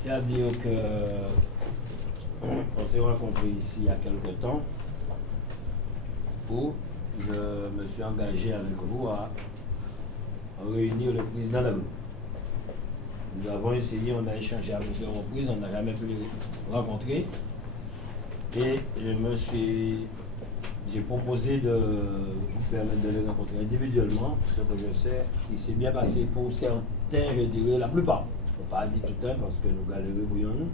tiens à dire que on s'est rencontrés ici il y a quelque temps où je me suis engagé avec vous à réunir le président d'Aglo. Nous avons essayé, on a échangé à plusieurs reprises, on n'a jamais pu les rencontrer. Et j'ai proposé de vous permettre de les rencontrer individuellement. Ce que je sais, il s'est bien passé pour certains, je dirais la plupart. On n'a pas dit tout un parce que nous galérons bouillons.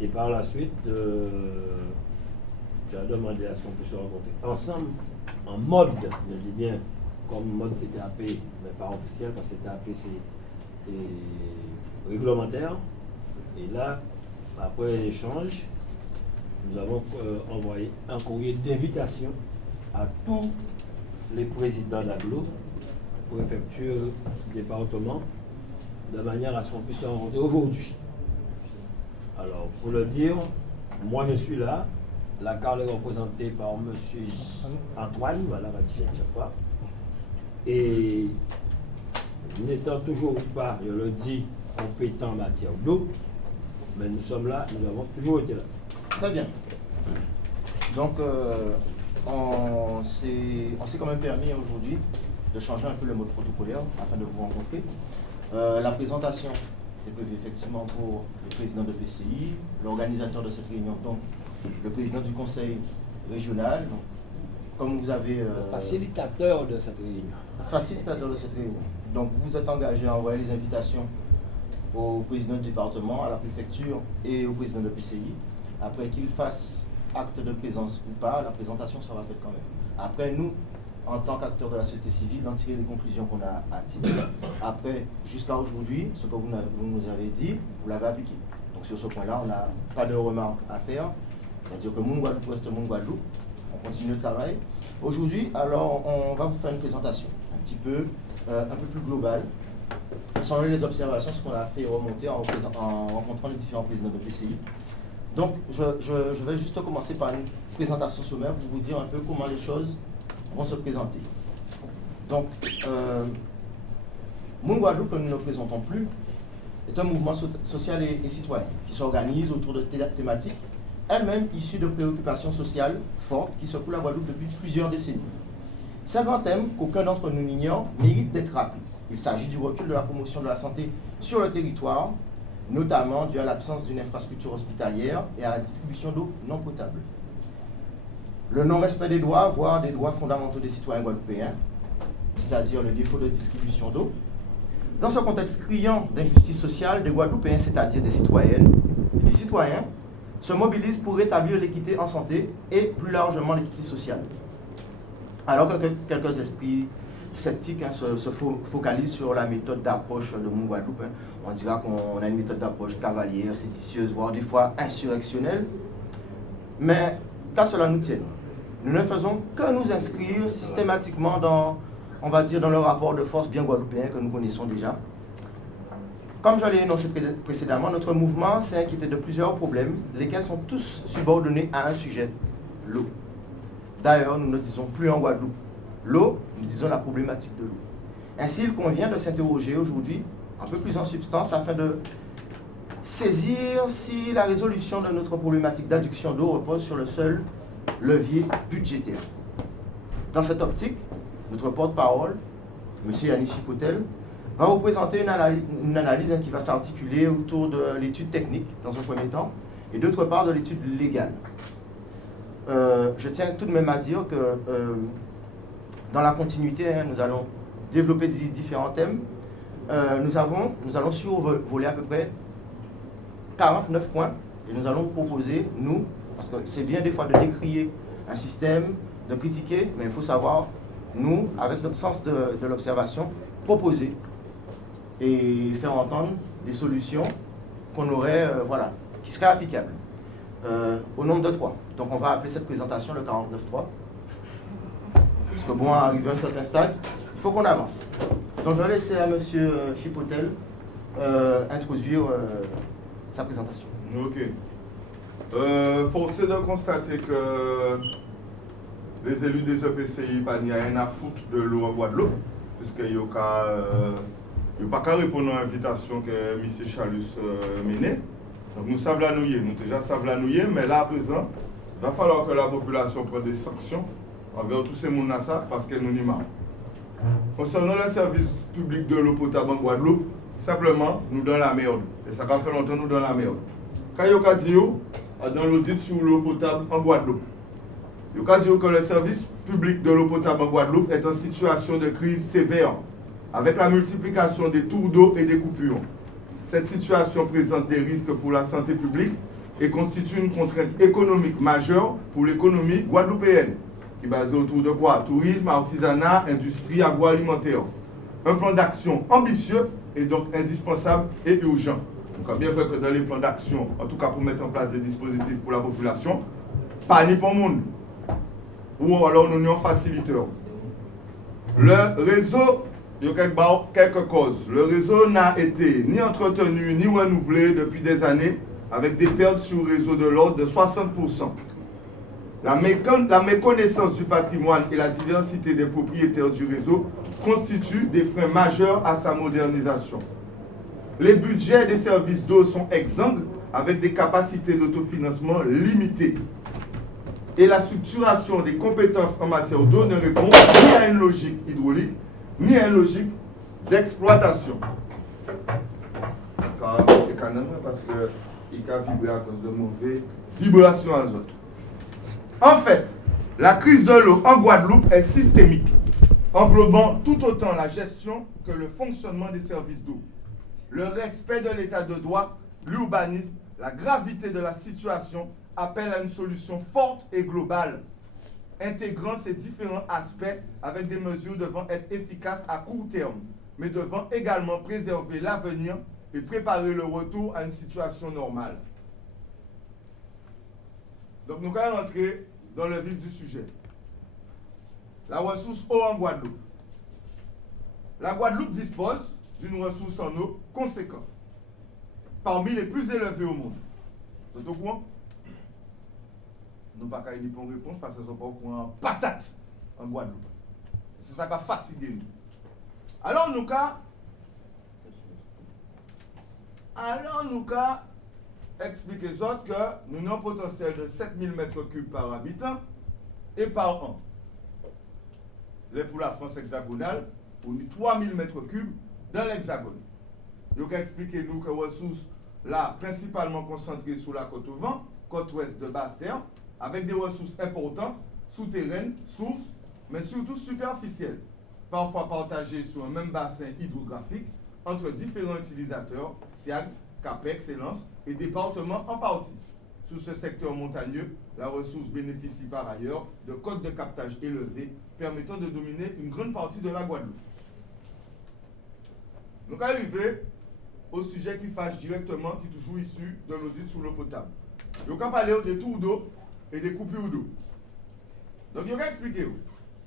Et par la suite, tu as demandé à ce qu'on puisse se rencontrer ensemble, en mode, je dis bien, comme mode CTAP, mais pas officiel, parce que CTAP c'est réglementaire. Et là, après l'échange, nous avons envoyé un courrier d'invitation à tous les présidents d'Aglo, préfecture, département, de manière à ce qu'on puisse se rencontrer aujourd'hui. Alors, pour le dire, moi je suis là, la carte est représentée par M. Antoine, voilà, je ne sais pas. Et n'étant toujours pas, je le dis, compétent en matière d'eau, mais nous sommes là, nous avons toujours été là. Très bien. Donc, on s'est quand même permis aujourd'hui de changer un peu le mode protocolaire afin de vous rencontrer. La présentation est prévue effectivement pour le président de PCI, l'organisateur de cette réunion, donc le président du conseil régional. Donc, comme vous avez... le facilitateur de cette réunion. Facilitateur de cette réunion. Donc, vous êtes engagé à envoyer les invitations au président du département, à la préfecture et au président de PCI. Après qu'il fasse acte de présence ou pas, la présentation sera faite quand même. Après, nous, en tant qu'acteurs de la société civile, d'en tirer les conclusions qu'on a à tirer. Après, jusqu'à aujourd'hui, ce que vous nous avez dit, vous l'avez appliqué. Donc sur ce point-là, on n'a pas de remarques à faire. C'est-à-dire que Moun Guadeloupe reste Moun Guadeloupe. On continue le travail. Aujourd'hui, alors, on va vous faire une présentation un peu plus globale. Selon les observations, ce qu'on a fait remonter en rencontrant les différents présidents de PCI. Donc, je vais juste commencer par une présentation sommaire pour vous dire un peu comment les choses vont se présenter. Donc, Moun Guadeloupe, que nous ne présentons plus, est un mouvement social et citoyen qui s'organise autour de thématiques, elles-mêmes issues de préoccupations sociales fortes qui secouent la Guadeloupe depuis plusieurs décennies. Ces grands thèmes, qu'aucun d'entre nous n'ignore, méritent d'être rappelés. Il s'agit du recul de la promotion de la santé sur le territoire, notamment dû à l'absence d'une infrastructure hospitalière et à la distribution d'eau non potable. Le non-respect des droits, voire des droits fondamentaux des citoyens guadeloupéens, c'est-à-dire le défaut de distribution d'eau. Dans ce contexte criant d'injustice sociale, des Guadeloupéens, c'est-à-dire des citoyennes et des citoyens, se mobilisent pour rétablir l'équité en santé et plus largement l'équité sociale. Alors que quelques esprits sceptiques se focalisent sur la méthode d'approche de Moun Guadeloupe, on dira qu'on a une méthode d'approche cavalière, séditieuse, voire des fois insurrectionnelle. Mais qu'à cela nous tienne, nous ne faisons que nous inscrire systématiquement dans, on va dire, dans le rapport de force bien guadeloupéen que nous connaissons déjà. Comme je l'ai énoncé précédemment, notre mouvement s'est inquiété de plusieurs problèmes, lesquels sont tous subordonnés à un sujet, l'eau. D'ailleurs, nous ne disons plus en Guadeloupe l'eau, nous disons la problématique de l'eau. Ainsi, il convient de s'interroger aujourd'hui, un peu plus en substance, afin de saisir si la résolution de notre problématique d'adduction d'eau repose sur le seul levier budgétaire. Dans cette optique, notre porte-parole, M. Yannis Chipotel, va vous présenter une analyse qui va s'articuler autour de l'étude technique, dans un premier temps, et d'autre part de l'étude légale. Je tiens tout de même à dire que dans la continuité, nous allons développer différents thèmes. Nous allons survoler à peu près 49 points et nous allons proposer, nous, parce que c'est bien des fois de décrier un système, de critiquer, mais il faut savoir, nous, avec notre sens de l'observation, proposer et faire entendre des solutions qu'on aurait, qui seraient applicables. Au nombre de 3. Donc on va appeler cette présentation le 49.3. Parce que bon, arrivé à un certain stade, il faut qu'on avance. Donc je vais laisser à M. Chipotel introduire sa présentation. Ok. Force est de constater que les élus des EPCI, il n'y a rien à foutre de l'eau en Guadeloupe, puisqu'il y a Il n'y a pas qu'à répondre à l'invitation que M. Chalus menait. Donc nous savons la nouiller, nous déjà savons la nouiller, mais là à présent, il va falloir que la population prenne des sanctions envers tous ces gens parce que nous n'y marre. Concernant le service public de l'eau potable en Guadeloupe, simplement nous dans la merde. Et ça fait longtemps nous dans la merde. Quand il y a dit dans l'audit sur l'eau potable en Guadeloupe, il y a dit que le service public de l'eau potable en Guadeloupe est en situation de crise sévère, avec la multiplication des tours d'eau et des coupures. Cette situation présente des risques pour la santé publique et constitue une contrainte économique majeure pour l'économie guadeloupéenne, qui est basée autour de quoi? Tourisme, artisanat, industrie agroalimentaire. Un plan d'action ambitieux est donc indispensable et urgent. Donc, bien vrai que dans les plans d'action, en tout cas pour mettre en place des dispositifs pour la population, pas ni pour le monde, ou alors nous sommes faciliteurs. Le réseau, il y a quelques causes. Le réseau n'a été ni entretenu ni renouvelé depuis des années, avec des pertes sur le réseau de l'ordre de 60%. La méconnaissance du patrimoine et la diversité des propriétaires du réseau constituent des freins majeurs à sa modernisation. Les budgets des services d'eau sont exsangues, avec des capacités d'autofinancement limitées. Et la structuration des compétences en matière d'eau ne répond ni à une logique hydraulique, ni à une logique d'exploitation. C'est quand même parce qu'il a vibré à cause de mauvaises vibrations azote. En fait, la crise de l'eau en Guadeloupe est systémique, englobant tout autant la gestion que le fonctionnement des services d'eau. Le respect de l'état de droit, l'urbanisme, la gravité de la situation appellent à une solution forte et globale, intégrant ces différents aspects avec des mesures devant être efficaces à court terme, mais devant également préserver l'avenir et préparer le retour à une situation normale. Donc nous allons rentrer dans le vif du sujet. La ressource eau en Guadeloupe. La Guadeloupe dispose d'une ressource en eau conséquente, parmi les plus élevées au monde. Vous êtes au courant? Nous n'avons pas qu'à y répondre réponse parce qu'ils ne sont pas au courant patate en Guadeloupe. C'est ça qui a fatigué nous. Alors nous avons expliqué aux autres que nous avons un potentiel de 7000 m3 par habitant et par an. Là, pour la France hexagonale, on a 3000 m3 dans l'hexagone. Nous avons expliqué nous que les ressources là, principalement concentrées sur la côte au vent, côte ouest de Basse-Terre, avec des ressources importantes, souterraines, sources, mais surtout superficielles, parfois partagées sur un même bassin hydrographique entre différents utilisateurs, SIAG, CAP Excellence et départements en partie. Sur ce secteur montagneux, la ressource bénéficie par ailleurs de codes de captage élevés permettant de dominer une grande partie de la Guadeloupe. Donc arrivé au sujet qui fâche directement, qui est toujours issu de l'audit sur l'eau potable. Donc on parle des tours d'eau et des coupures d'eau. Donc je vais expliquer.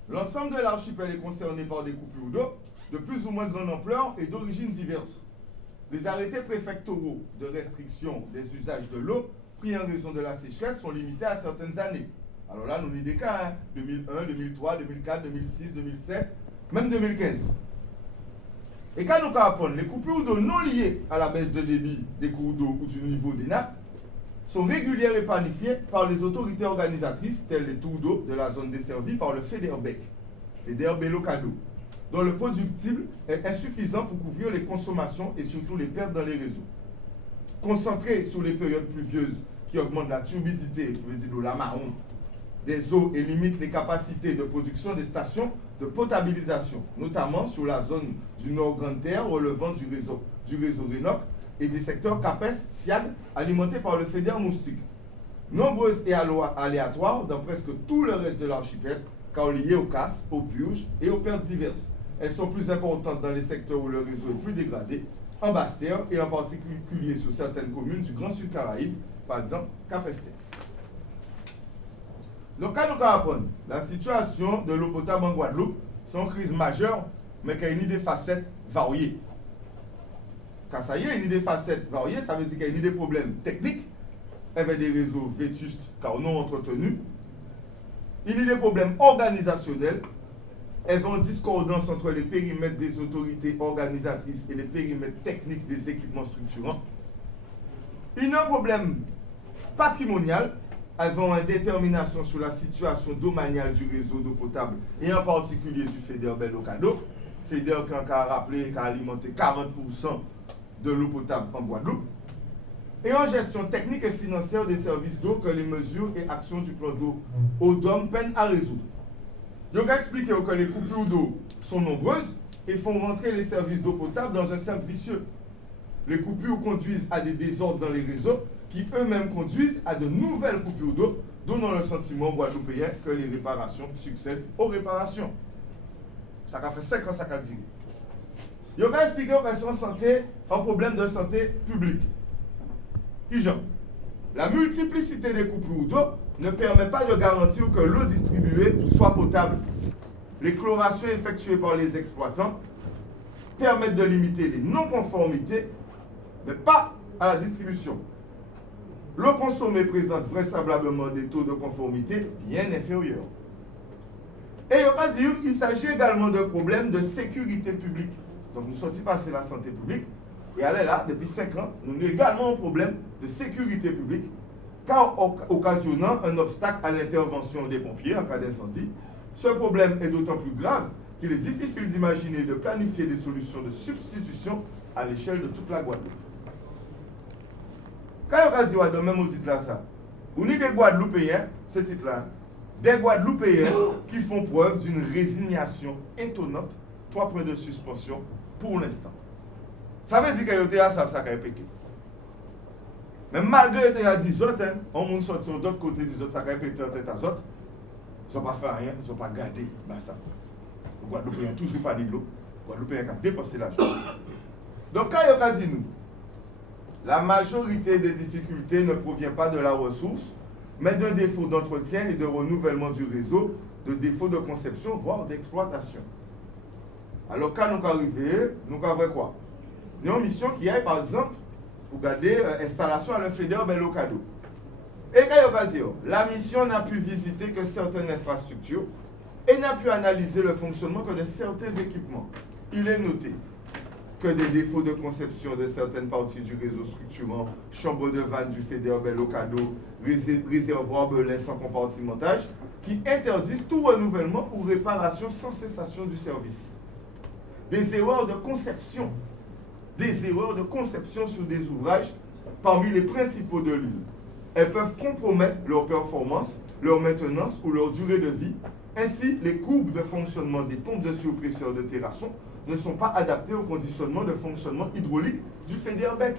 L'ensemble de l'archipel est concerné par des coupures d'eau de plus ou moins grande ampleur et d'origines diverses. Les arrêtés préfectoraux de restriction des usages de l'eau pris en raison de la sécheresse sont limités à certaines années. Alors là, nous avons des cas, 2001, 2003, 2004, 2006, 2007, même 2015. Et quand nous apprenons, les coupures d'eau non liées à la baisse de débit des cours d'eau ou du niveau des nappes sont régulières et planifiées par les autorités organisatrices, telles les tours d'eau de la zone desservie par le FEDERBEC, Locado, dont le productible est insuffisant pour couvrir les consommations et surtout les pertes dans les réseaux. Concentré sur les périodes pluvieuses qui augmentent la turbidité, qui veut dire l'eau la marron, des eaux et limitent les capacités de production des stations de potabilisation, notamment sur la zone du Nord Grande Terre relevant du réseau Rénoc et des secteurs CAPES, SIAD, alimentés par le FEDER Moustique. Nombreuses et aléatoires dans presque tout le reste de l'archipel, car liées aux casses, aux purges et aux pertes diverses. Elles sont plus importantes dans les secteurs où le réseau est plus dégradé, en Basse-Terre et en particulier sur certaines communes du Grand Sud Caraïbe, par exemple Cap-Esther. Donc, quand nous apprenons la situation de l'eau potable en Guadeloupe, c'est une crise majeure, mais qui a une idée facette variée. Quand ça y est, une idée facette variée, ça veut dire qu'il y a une idée problèmes techniques, avec des réseaux vétustes car non entretenus, une idée problèmes organisationnels, elles vont en discordance entre les périmètres des autorités organisatrices et les périmètres techniques des équipements structurants. Il y a un problème patrimonial, elles vont en détermination sur la situation domaniale du réseau d'eau potable et en particulier du FEDER Bel-Ocado. FEDER qui a rappelé qu'a alimenté 40% de l'eau potable en Guadeloupe. Et en gestion technique et financière des services d'eau que les mesures et actions du plan d'eau ODOM peinent à résoudre. Donc, expliquer que les coupures d'eau sont nombreuses et font rentrer les services d'eau potable dans un cercle vicieux. Les coupures conduisent à des désordres dans les réseaux qui eux-mêmes conduisent à de nouvelles coupures d'eau, donnant le sentiment guadeloupéen que les réparations succèdent aux réparations. Ça a fait 5 ans, ça a duré. Il y a expliqué que c'est un problème de santé publique. Qui genre? La multiplicité des coupures d'eau ne permet pas de garantir que l'eau distribuée soit potable. Les chlorations effectuées par les exploitants permettent de limiter les non-conformités, mais pas à la distribution. L'eau consommée présente vraisemblablement des taux de conformité bien inférieurs. Et on va dire qu'il s'agit également d'un problème de sécurité publique. Donc nous sommes passés la santé publique, et elle est là, depuis 5 ans, nous avons également un problème de sécurité publique, car occasionnant un obstacle à l'intervention des pompiers en cas d'incendie. Ce problème est d'autant plus grave qu'il est difficile d'imaginer de planifier des solutions de substitution à l'échelle de toute la Guadeloupe. Quand on a dit dans le même titre là, ça, on est des Guadeloupéens, ce titre-là, des Guadeloupéens qui font preuve d'une résignation étonnante, 3 points de suspension pour l'instant. Ça veut dire que les savent ça qui est pété. Mais malgré que les dit autres, on monde sorti sur d'autres côtés des autres, ça qui est pété en tête à autres, ils n'ont pas fait rien, ils n'ont pas gardé ça. Les Guadeloupéens toujours pas de l'eau, les Guadeloupéens qui ont dépensé l'argent. Donc quand on a dit nous, la majorité des difficultés ne provient pas de la ressource, mais d'un défaut d'entretien et de renouvellement du réseau, de défaut de conception, voire d'exploitation. Alors quand nous arrivons, nous avons quoi? Nous avons une mission qui est, par exemple, pour garder l'installation à le FEDER Bel-Ocado. Et quand on va dire, la mission n'a pu visiter que certaines infrastructures et n'a pu analyser le fonctionnement que de certains équipements. Il est noté que des défauts de conception de certaines parties du réseau structurant, chambre de vanne du FEDER Bel-Ocado, réservoir Belin sans compartimentage, qui interdisent tout renouvellement ou réparation sans cessation du service. Des erreurs de conception sur des ouvrages parmi les principaux de l'île. Elles peuvent compromettre leur performance, leur maintenance ou leur durée de vie. Ainsi, les courbes de fonctionnement des pompes de surpresseur de terrasson ne sont pas adaptées au conditionnement de fonctionnement hydraulique du FEDER Bec.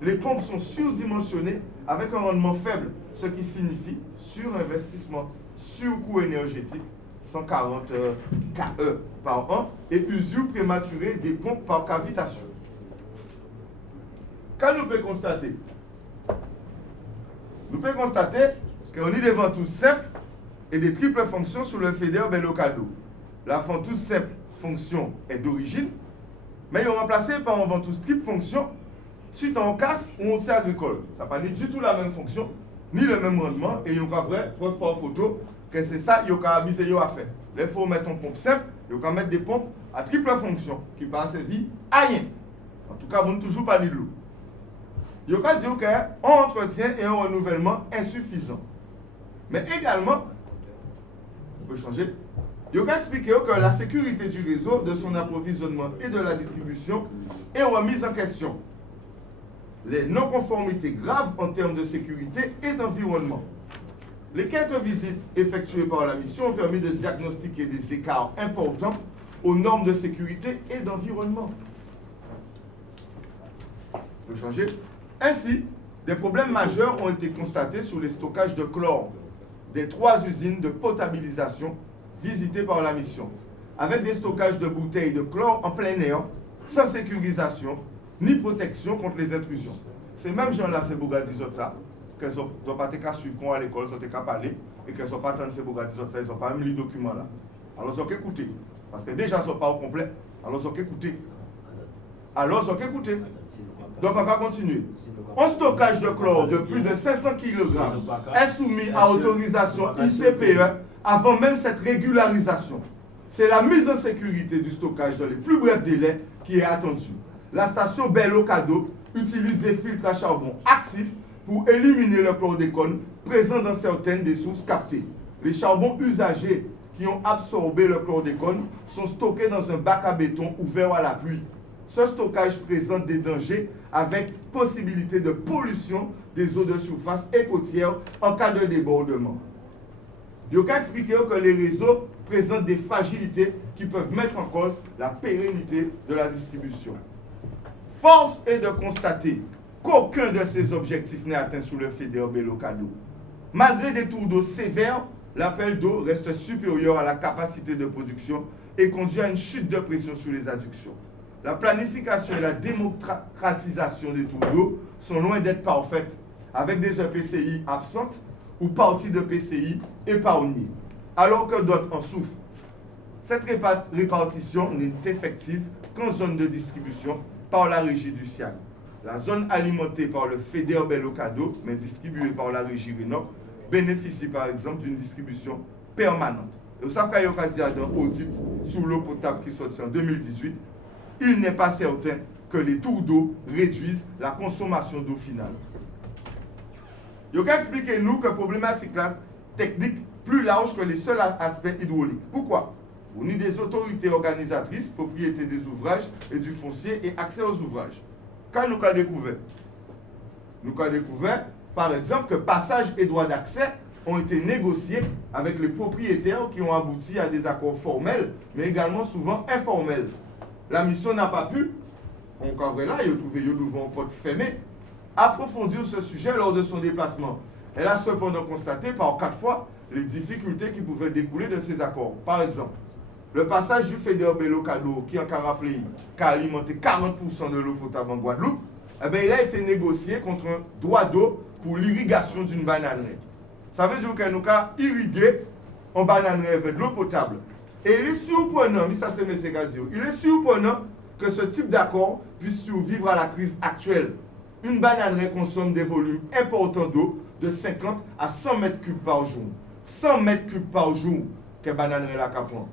Les pompes sont surdimensionnées avec un rendement faible, ce qui signifie surinvestissement, surcoût énergétique, 140 KE par an, et usure prématurée des pompes par cavitation. Quand nous pouvons constater qu'on est des ventouses simples et des triples fonctions sur le FEDER Bel-Ocado. La ventouse simple fonction est d'origine, mais ils ont remplacé par une ventouse triple fonction suite à un casse ou un outil agricole. Ça n'a pas du tout la même fonction, ni le même rendement, et ils ont vrai preuve par photo que c'est ça qu'ils ont amusé à faire. Il faut mettre une pompe simple, ils ont mettre des pompes à triple fonction qui peuvent servir à rien. En tout cas, vous ne toujours pas de l'eau. Il y a dit qu'un entretien et un renouvellement insuffisant. Mais également, on peut changer, il y a expliqué que la sécurité du réseau, de son approvisionnement et de la distribution est remise en question. Les non-conformités graves en termes de sécurité et d'environnement. Les quelques visites effectuées par la mission ont permis de diagnostiquer des écarts importants aux normes de sécurité et d'environnement. On peut changer. Ainsi, des problèmes majeurs ont été constatés sur les stockages de chlore des 3 usines de potabilisation visitées par la mission, avec des stockages de bouteilles de chlore en plein air, sans sécurisation ni protection contre les intrusions. Ces mêmes gens-là, c'est Bogadi ça, qu'elles ne sont pas qu'à suivre à l'école, ils sont qu'à parler, et qu'elles ne sont pas attendre ces Bogadi ça, ils n'ont pas même les documents là. Alors ils ont qu'écouter, parce que déjà ils ne sont pas au complet, alors ils ont qu'écouter. Donc on va continuer. Un stockage de chlore de plus de 500 kg est soumis à autorisation ICPE avant même cette régularisation. C'est la mise en sécurité du stockage dans les plus brefs délais qui est attendue. La station Bel-Ocado utilise des filtres à charbon actifs pour éliminer le chlordécone présent dans certaines des sources captées. Les charbons usagés qui ont absorbé le chlordécone sont stockés dans un bac à béton ouvert à la pluie. Ce stockage présente des dangers avec possibilité de pollution des eaux de surface et côtières en cas de débordement. Il y a expliqué que les réseaux présentent des fragilités qui peuvent mettre en cause la pérennité de la distribution. Force est de constater qu'aucun de ces objectifs n'est atteint sous le FEDER Bel-Ocado. Malgré des tours d'eau sévères, l'appel d'eau reste supérieur à la capacité de production et conduit à une chute de pression sur les adductions. La planification et la démocratisation des tours d'eau sont loin d'être parfaites, avec des EPCI absentes ou parties de PCI épargnées, alors que d'autres en souffrent. Cette répartition n'est effective qu'en zone de distribution par la régie du SIAG. La zone alimentée par le FEDER Bel-Ocado, mais distribuée par la régie Rénoc, bénéficie par exemple d'une distribution permanente. Et vous savez qu'il y a un audit sur l'eau potable qui sortit en 2018, il n'est pas certain que les tours d'eau réduisent la consommation d'eau finale. Il y a expliquer nous que la problématique là, technique plus large que les seuls aspects hydrauliques. Pourquoi? On a des autorités organisatrices, propriété des ouvrages et du foncier et accès aux ouvrages. Quand nous avons découvert? Nous avons découvert, par exemple, que passage et droits d'accès ont été négociés avec les propriétaires qui ont abouti à des accords formels, mais également souvent informels. La mission n'a pas pu, on cadre là, il a trouvé devant un porte fermé, approfondir ce sujet lors de son déplacement. Elle a cependant constaté par 4 fois les difficultés qui pouvaient découler de ces accords. Par exemple, le passage du FEDER Bel-Ocado, qui a rappelé qu'a alimenté 40% de l'eau potable en Guadeloupe, eh bien, il a été négocié contre un droit d'eau pour l'irrigation d'une bananerie. Ça veut dire que nous avons irrigué en bananerie avec de l'eau potable. Et il est surprenant, mais ça c'est M. Gadio, il est surprenant que ce type d'accord puisse survivre à la crise actuelle. Une bananerie consomme des volumes importants d'eau de 50 à 100 mètres cubes par jour. 100 mètres cubes par jour que la bananerie la prend.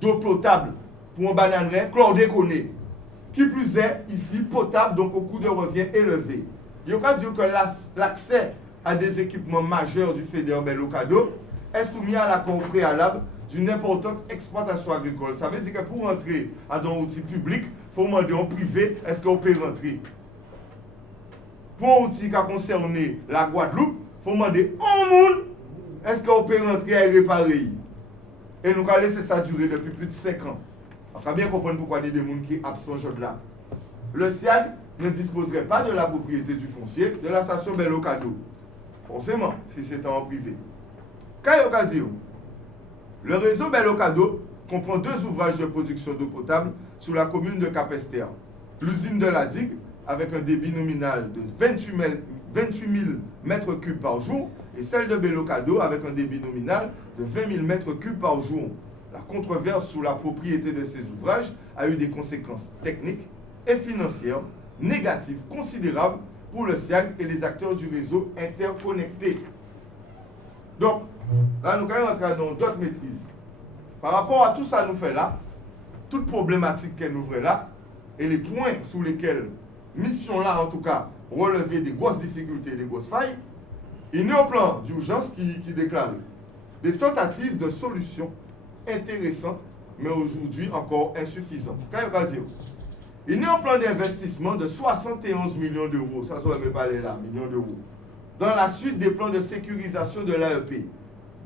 D'eau potable pour une bananerie chlordéconée. Qui plus est, ici, potable, donc au coût de revient élevé. Il y a dire que l'accès à des équipements majeurs du FEDER Bel-Ocado est soumis à l'accord préalable d'une importante exploitation agricole. Ça veut dire que pour entrer à un outil public, il faut demander au privé, est-ce qu'on peut rentrer? Pour un outil qui a concerné la Guadeloupe, il faut demander au monde, est-ce qu'on peut rentrer et réparer? Et nous avons laissé ça durer depuis plus de 5 ans. On va bien comprendre pourquoi il y a des gens qui sont absents là. Le SIAG ne disposerait pas de la propriété du foncier de la station Bel-Ocado. Forcément, si c'était en privé. Quelle occasion? Le réseau Bel-Ocado comprend 2 ouvrages de production d'eau potable sur la commune de Capesterre. L'usine de la Digue, avec un débit nominal de 28 000 mètres cubes par jour, et celle de Bel-Ocado, avec un débit nominal de 20 000 mètres cubes par jour. La controverse sur la propriété de ces ouvrages a eu des conséquences techniques et financières négatives considérables pour le SIAG et les acteurs du réseau interconnectés. Donc, là, nous allons entrer dans d'autres maîtrises. Par rapport à tout ça, nous fait là, toute problématique qu'elle nous fait là, et les points sur lesquels, mission là en tout cas, relever des grosses difficultés, des grosses failles, il y a un plan d'urgence qui déclare des tentatives de solutions intéressantes, mais aujourd'hui encore insuffisantes. Il y a un plan d'investissement de 71 millions d'euros, ça ne pas parler là, millions d'euros, dans la suite des plans de sécurisation de l'AEP.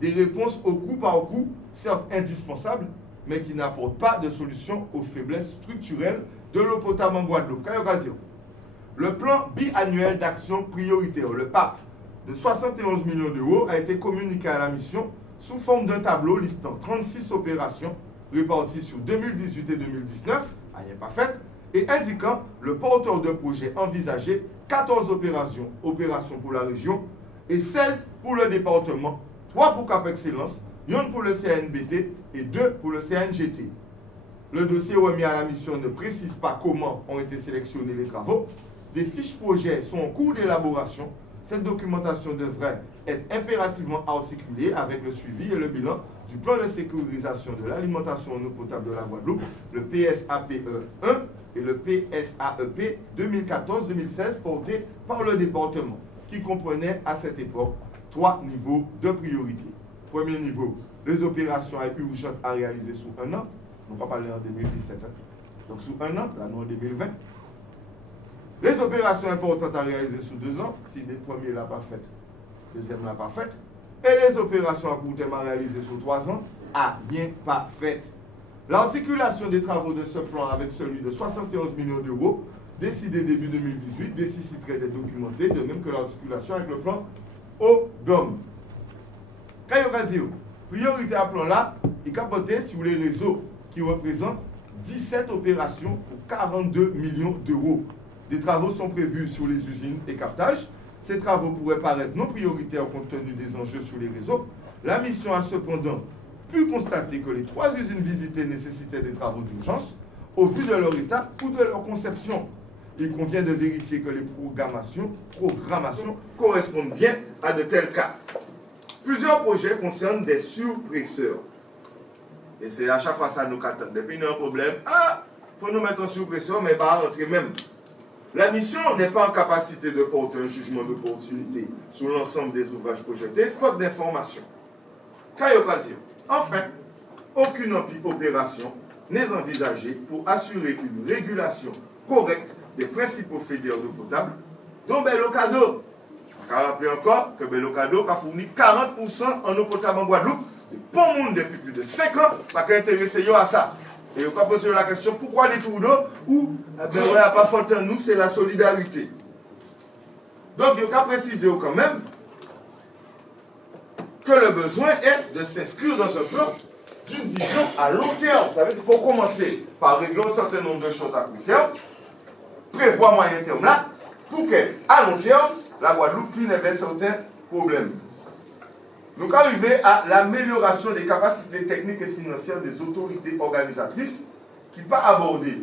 Des réponses au coup par coup, certes indispensables, mais qui n'apportent pas de solution aux faiblesses structurelles de l'eau potable en Guadeloupe. Quelle occasion? Le plan biannuel d'action prioritaire, le PAP, de 71 millions d'euros a été communiqué à la mission sous forme d'un tableau listant 36 opérations réparties sur 2018 et 2019, rien pas fait, et indiquant le porteur de projet envisagé, 14 opérations pour la région et 16 pour le département, 3 pour Cap Excellence, 1 pour le CNBT et 2 pour le CNGT. Le dossier remis à la mission ne précise pas comment ont été sélectionnés les travaux. Des fiches projets sont en cours d'élaboration. Cette documentation devrait être impérativement articulée avec le suivi et le bilan du plan de sécurisation de l'alimentation en eau potable de la Guadeloupe, le PSAPE 1 et le PSAEP 2014-2016 porté par le département, qui comprenait à cette époque 3 niveaux de priorité. Premier niveau, les opérations urgentes à réaliser sous 1 an. On va parler en 2017. Donc sous 1 an, là nous en 2020. Les opérations importantes à réaliser sous 2 ans, si le premier l'a pas fait, le deuxième l'a pas fait. Et les opérations à court terme à réaliser sous 3 ans, à bien pas fait. L'articulation des travaux de ce plan avec celui de 71 millions d'euros, décidé début 2018, nécessiterait d'être documenté, de même que l'articulation avec le plan ODOM. Kayokazio, priorité à plan là, il capoté sur les réseaux qui représentent 17 opérations pour 42 millions d'euros. Des travaux sont prévus sur les usines et captages. Ces travaux pourraient paraître non prioritaires compte tenu des enjeux sur les réseaux. La mission a cependant pu constater que les 3 usines visitées nécessitaient des travaux d'urgence au vu de leur état ou de leur conception. Il convient de vérifier que les programmations correspondent bien à de tels cas. Plusieurs projets concernent des surpresseurs. Et c'est à chaque fois ça nous attend. Depuis, nous avons un problème. Il faut nous mettre en surpresseur, mais pas rentrer même. La mission n'est pas en capacité de porter un jugement d'opportunité sur l'ensemble des ouvrages projetés, faute d'informations. Cas occasion. Enfin, aucune opération n'est envisagée pour assurer une régulation correcte des principaux fédères d'eau potable, dont Belocado. On va rappeler encore que Belocado a fourni 40% en eau potable en Guadeloupe. Et pour le monde depuis plus de 5 ans, pas qu'à intéresser à ça. Et on va poser la question, pourquoi les tours d'eau ou on n'a pas faute en nous, c'est la solidarité. Donc, il faut préciser quand même que le besoin est de s'inscrire dans un plan d'une vision à long terme. Ça veut dire qu'il faut commencer par régler un certain nombre de choses à court terme, prévoir moyen terme là, pour qu'à long terme, la Guadeloupe finisse avec certains problèmes. Donc, arriver à l'amélioration des capacités techniques et financières des autorités organisatrices qui pas aborder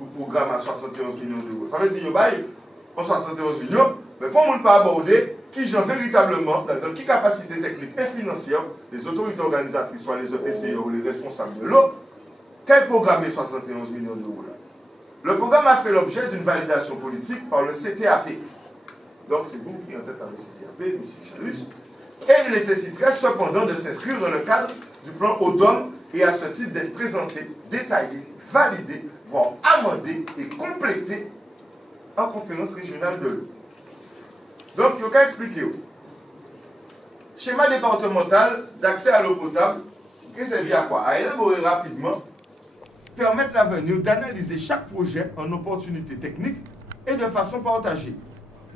le programme à 71 millions d'euros. Ça veut dire qu'il y a 71 millions, mais pour ne pas aborder qui gère véritablement, dans quelle capacité technique et financière, les autorités organisatrices, soit les EPCE ou les responsables de l'eau, quel programme est 71 millions d'euros là? Le programme a fait l'objet d'une validation politique par le CTAP. Donc c'est vous qui êtes en tête avec le CTAP, M. Chalus. Et il nécessiterait cependant de s'inscrire dans le cadre du plan ODOM et à ce titre d'être présenté, détaillé, validé, voire amendé et complété en conférence régionale de l'eau. Donc, il y a qu'à expliquer. Schéma départemental d'accès à l'eau potable, qui servait à quoi? À élaborer rapidement, permettre l'avenir d'analyser chaque projet en opportunité technique et de façon partagée.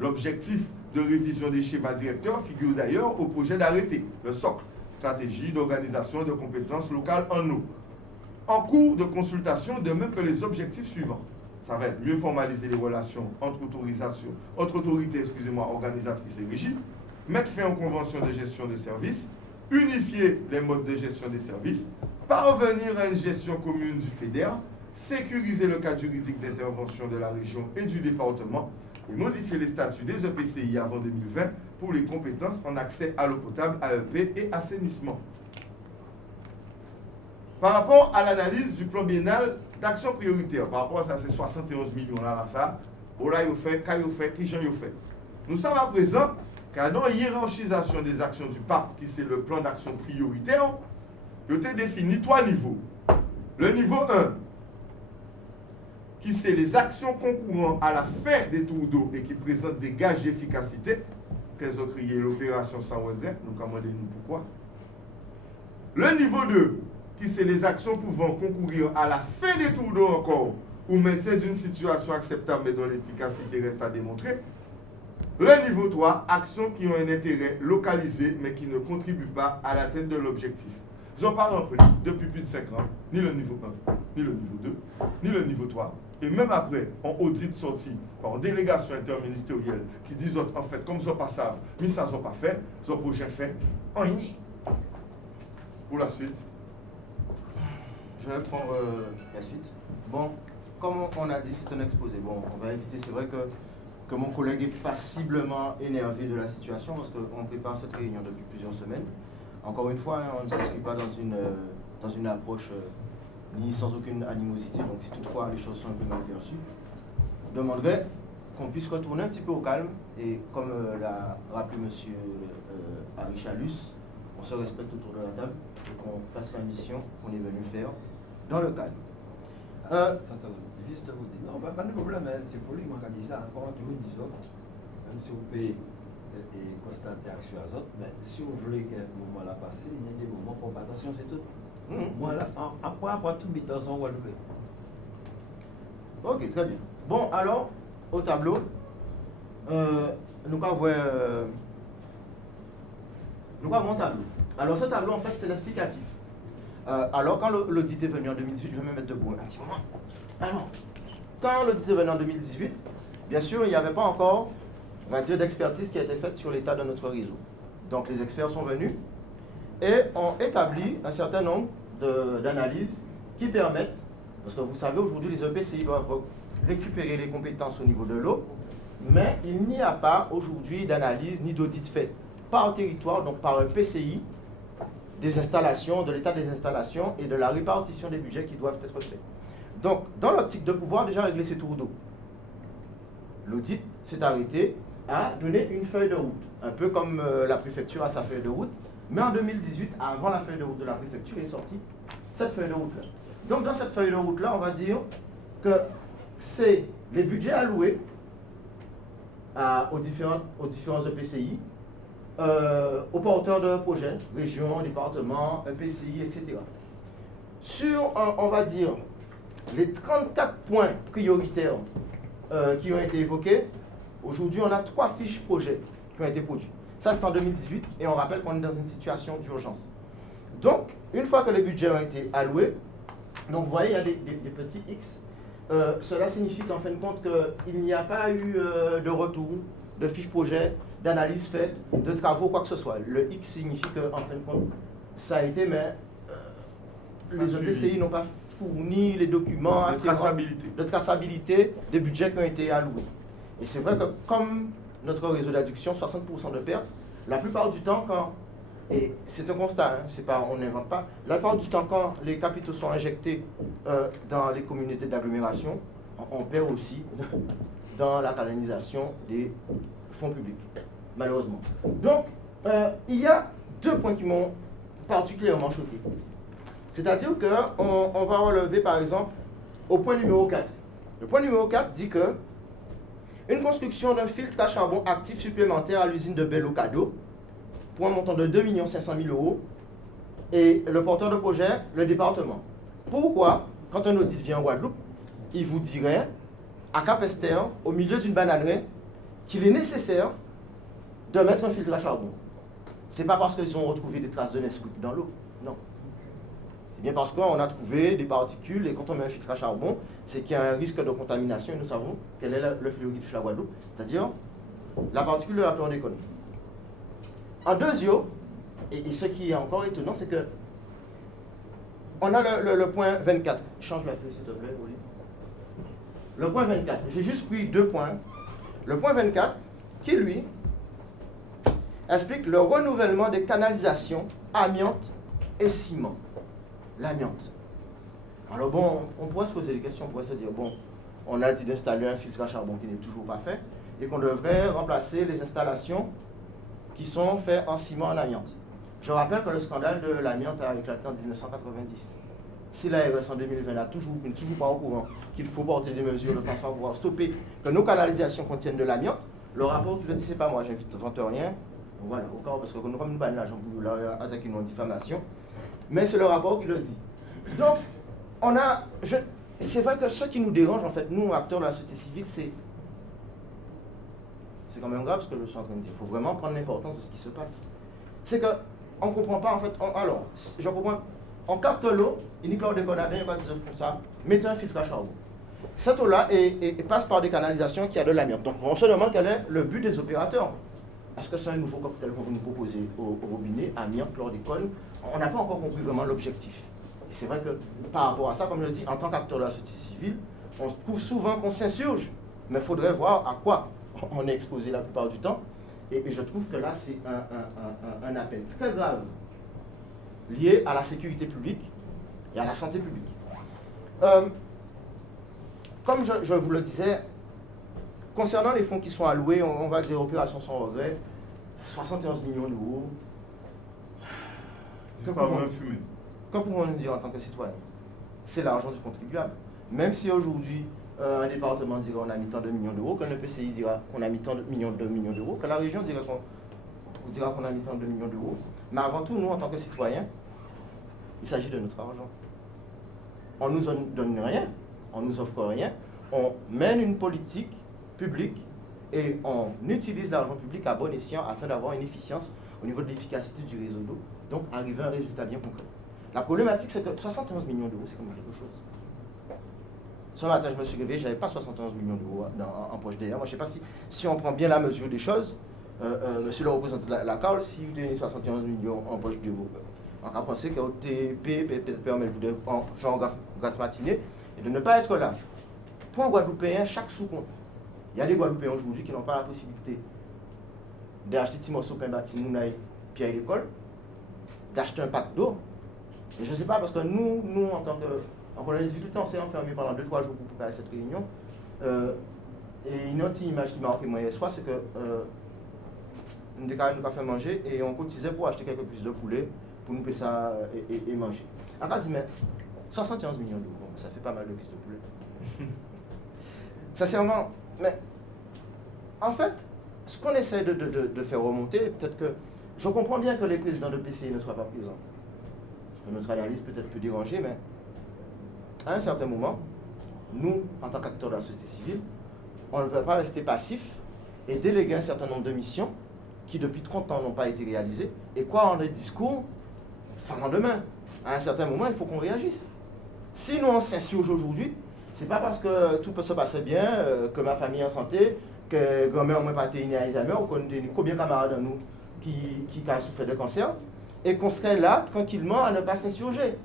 L'objectif de révision des schémas directeurs figure d'ailleurs au projet d'arrêté, le socle, stratégie d'organisation de compétences locales en eau. En cours de consultation, de même que les objectifs suivants. Ça va être mieux formaliser les relations entre autorités organisatrices et régies, mettre fin aux conventions de gestion des services, unifier les modes de gestion des services, parvenir à une gestion commune du FEDER, sécuriser le cadre juridique d'intervention de la région et du département, et modifier les statuts des EPCI avant 2020 pour les compétences en accès à l'eau potable, AEP et assainissement. Par rapport à l'analyse du plan biennal d'action prioritaire, par rapport à ça, c'est 71 millions là, ça, là, il fait, quand il fait, qui j'en fait. Nous sommes à présent, car dans la hiérarchisation des actions du PAP, qui c'est le plan d'action prioritaire, il a défini 3 niveaux. Le niveau 1, qui c'est les actions concourant à la fin des tours d'eau et qui présentent des gages d'efficacité, qu'elles ont crié l'opération sans regret, nous commandez-nous pourquoi. Le niveau 2, qui c'est les actions pouvant concourir à la fin des tours d'eau encore, ou maintien d'une situation acceptable mais dont l'efficacité reste à démontrer. Le niveau 3, actions qui ont un intérêt localisé mais qui ne contribuent pas à l'atteinte de l'objectif. Ils n'ont pas rempli depuis plus de 5 ans, ni le niveau 1, ni le niveau 2, ni le niveau 3. Et même après, en audit sorti par délégation interministérielle qui disent en fait, comme ils n'ont pas savent, mais ça n'ont pas fait, ils ont projet fait, en y. Pour la suite. Je vais prendre la suite. Bon, comme on a dit, c'est un exposé. Bon, on va éviter, c'est vrai que que mon collègue est passiblement énervé de la situation parce qu'on prépare cette réunion depuis plusieurs semaines. Encore une fois, on ne s'inscrit pas dans une approche ni sans aucune animosité, donc si toutefois les choses sont un peu mal perçues, je demanderais qu'on puisse retourner un petit peu au calme et comme l'a rappelé M. Harry Chalus, on se respecte autour de la table et qu'on fasse la mission qu'on est venu faire dans le calme. Attends, juste vous dire, non, pas de problème, c'est pour lui qui a dit ça, encore toujours des autres, même si vous pouvez constater action à autres, mais si vous voulez qu'un moment là passe, il y a des moments pour faire attention, c'est tout. Moi là, après tout bit dans son Guadeloupe. Ok, très bien. Bon, alors, au tableau, nous avons un tableau. Alors, ce tableau, en fait, c'est l'explicatif. Alors, quand l'audit est venu en 2018, je vais me mettre debout un petit moment. Alors, quand l'audit est venu en 2018, bien sûr, il n'y avait pas encore, on va dire, d'expertise qui a été faite sur l'état de notre réseau. Donc, les experts sont venus et ont établi un certain nombre d'analyses qui permettent, parce que vous savez, aujourd'hui, les EPCI doivent récupérer les compétences au niveau de l'eau, mais il n'y a pas aujourd'hui d'analyse ni d'audit fait par territoire, donc par un PCI, des installations, de l'état des installations et de la répartition des budgets qui doivent être faits. Donc, dans l'optique de pouvoir déjà régler ces tours d'eau, l'audit s'est arrêté à donner une feuille de route, un peu comme la préfecture a sa feuille de route, mais en 2018, avant la feuille de route de la préfecture, est sortie cette feuille de route-là. Donc, dans cette feuille de route-là, on va dire que c'est les budgets alloués aux différents EPCI, aux porteurs de projets, régions, départements, EPCI, etc. Sur, on va dire, les 34 points prioritaires qui ont été évoqués, aujourd'hui, on a 3 fiches projets qui ont été produites. Ça, c'est en 2018, et on rappelle qu'on est dans une situation d'urgence. Donc, une fois que les budgets ont été alloués, donc vous voyez, il y a des petits X. Cela signifie qu'en fin de compte, qu'il n'y a pas eu de retour, de fiches projet, d'analyse faite, de travaux, quoi que ce soit. Le X signifie qu'en fin de compte, ça a été, mais les EPCI n'ont pas fourni les documents de traçabilité des budgets qui ont été alloués. Et c'est vrai que comme notre réseau d'adduction, 60% de pertes, la plupart du temps, et c'est un constat, hein, on n'invente pas, la plupart du temps, quand les capitaux sont injectés dans les communautés d'agglomération, on perd aussi dans la canalisation des fonds publics, malheureusement. Donc, il y a 2 points qui m'ont particulièrement choqué. C'est-à-dire qu'on va relever, par exemple, au point numéro 4. Le point numéro 4 dit que une construction d'un filtre à charbon actif supplémentaire à l'usine de Bello-Cadeau pour un montant de 2 500 000 €. Et le porteur de projet, le département. Pourquoi, quand un audit vient en Guadeloupe, il vous dirait, à Cap-Esther, au milieu d'une bananerie, qu'il est nécessaire de mettre un filtre à charbon? Ce n'est pas parce qu'ils ont retrouvé des traces de Nesquik dans l'eau. Non. C'est bien parce qu'on a trouvé des particules, et quand on met un filtre à charbon, c'est qu'il y a un risque de contamination, et nous savons quel est le fléau qui touche la Guadeloupe, c'est-à-dire la particule de la chlordécone. En deuxième, et ce qui est encore étonnant, c'est que on a le point 24. Change la feuille, s'il te plaît, Oli. Le point 24. J'ai juste pris 2 points. Le point 24, qui lui explique le renouvellement des canalisations amiante et ciment. L'amiante. Alors bon, on pourrait se poser des questions, on pourrait se dire, bon, on a dit d'installer un filtre à charbon qui n'est toujours pas fait, et qu'on devrait remplacer les installations qui sont faites en ciment en amiante. Je rappelle que le scandale de l'amiante a éclaté en 1990. Si l'ARS en 2020 n'est toujours pas au courant qu'il faut porter des mesures de façon à pouvoir stopper que nos canalisations contiennent de l'amiante, le rapport qui le dit, c'est pas moi, j'invite rien. Voilà, au cas où, parce que nous comme une banne là, j'en peux attaquer une diffamation. Mais c'est le rapport qui le dit. Donc, c'est vrai que ce qui nous dérange, en fait, nous, acteurs de la société civile, c'est quand même grave ce que je suis en train de dire. Il faut vraiment prendre l'importance de ce qui se passe. C'est qu'on ne comprend pas, en fait, je comprends, on capte l'eau, il n'y a pas de chlordécone, il n'y a pas de choses comme ça, mettez un filtre à charbon. Cette eau-là passe par des canalisations qui a de l'amiante. Donc, on se demande quel est le but des opérateurs. Est-ce que c'est un nouveau cocktail qu'on va nous proposer au robinet, amiante, chlordécone? On n'a pas encore compris vraiment l'objectif. Et c'est vrai que par rapport à ça, comme je le dis, en tant qu'acteur de la société civile, on trouve souvent qu'on s'insurge, mais il faudrait voir à quoi on est exposé la plupart du temps. Et je trouve que là, c'est un appel très grave lié à la sécurité publique et à la santé publique. Comme je vous le disais, concernant les fonds qui sont alloués, on va dire opération sans regret, 71 millions d'euros. C'est pas vraiment fumé. Que pouvons-nous dire en tant que citoyens? C'est l'argent du contribuable. Même si aujourd'hui, un département dira qu'on a mis tant de millions d'euros, qu'un EPCI dira qu'on a mis tant de millions d'euros, que la région dira qu'on a mis tant de millions d'euros. Mais avant tout, nous, en tant que citoyens, il s'agit de notre argent. On ne nous donne rien, on ne nous offre rien, on mène une politique publique et on utilise l'argent public à bon escient afin d'avoir une efficience au niveau de l'efficacité du réseau d'eau, donc arriver à un résultat bien concret. La problématique, c'est que 71 millions d'euros, c'est comme quelque chose. Ce matin, je me suis réveillé, je n'avais pas 71 millions d'euros en poche derrière. Moi, je ne sais pas si on prend bien la mesure des choses. Monsieur le représentant de la CAL, si vous tenez 71 millions en poche d'euros, on va penser que TP permet de faire un grasse matinée et de ne pas être là. Pour un Guadeloupéen, chaque sous-compte. Il y a des Guadeloupéens aujourd'hui qui n'ont pas la possibilité d'acheter petit morceau de pain bâti, mounaï, puis à l'école, d'acheter un pack d'eau. Et je ne sais pas, parce que nous en tant que... On a des difficultés, on s'est enfermé pendant 2-3 jours pour préparer cette réunion. Et une autre image qui m'a marqué moi hier soir, c'est que nous avons quand même pas fait manger et on cotisait pour acheter quelques cuisses de poulet pour nous payer ça et manger. Alors, dit, mais 71 millions d'euros, bon, ça fait pas mal de cuisses de poulet. Sincèrement, mais en fait, ce qu'on essaie de faire remonter, peut-être que je comprends bien que les présidents de PCI ne soient pas présents. Parce que notre analyse peut être plus dérangée, mais à un certain moment, nous, en tant qu'acteurs de la société civile, on ne peut pas rester passifs et déléguer un certain nombre de missions qui, depuis 30 ans, n'ont pas été réalisées. Et quoi, en des discours sans lendemain. À un certain moment, il faut qu'on réagisse. Si nous, on s'insurge aujourd'hui, c'est pas parce que tout peut se passer bien, que ma famille est en santé, que grand-mère n'a pas été née à jamais, ou qu'on a combien de camarades de nous qui ont souffert de cancer, et qu'on serait là, tranquillement, à ne pas s'insurger.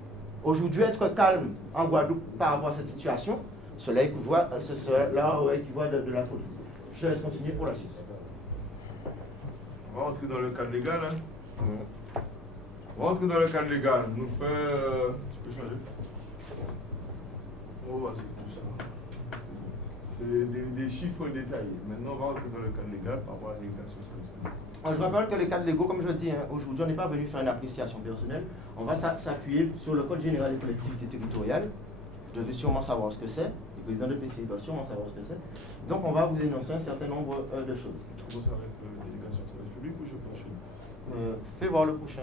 Aujourd'hui, être calme en Guadeloupe par rapport à cette situation, cela équivaut de la folie. Je laisse continuer pour la suite. On va rentrer dans le cadre légal. Hein? On va rentrer dans le cadre légal. Nous faisons... tu peux changer? Oh, c'est tout ça. C'est des chiffres détaillés. Maintenant, on va rentrer dans le cadre légal par rapport à la délégation sociale. Je rappelle que les cadres légaux, comme je dis, aujourd'hui, on n'est pas venu faire une appréciation personnelle. On va s'appuyer sur le Code général des collectivités territoriales. Vous devez sûrement savoir ce que c'est. Le président de PCI doit sûrement savoir ce que c'est. Donc, on va vous énoncer un certain nombre de choses. Tu commences avec la délégation de service public ou je peux enchaîner? Fais voir le prochain.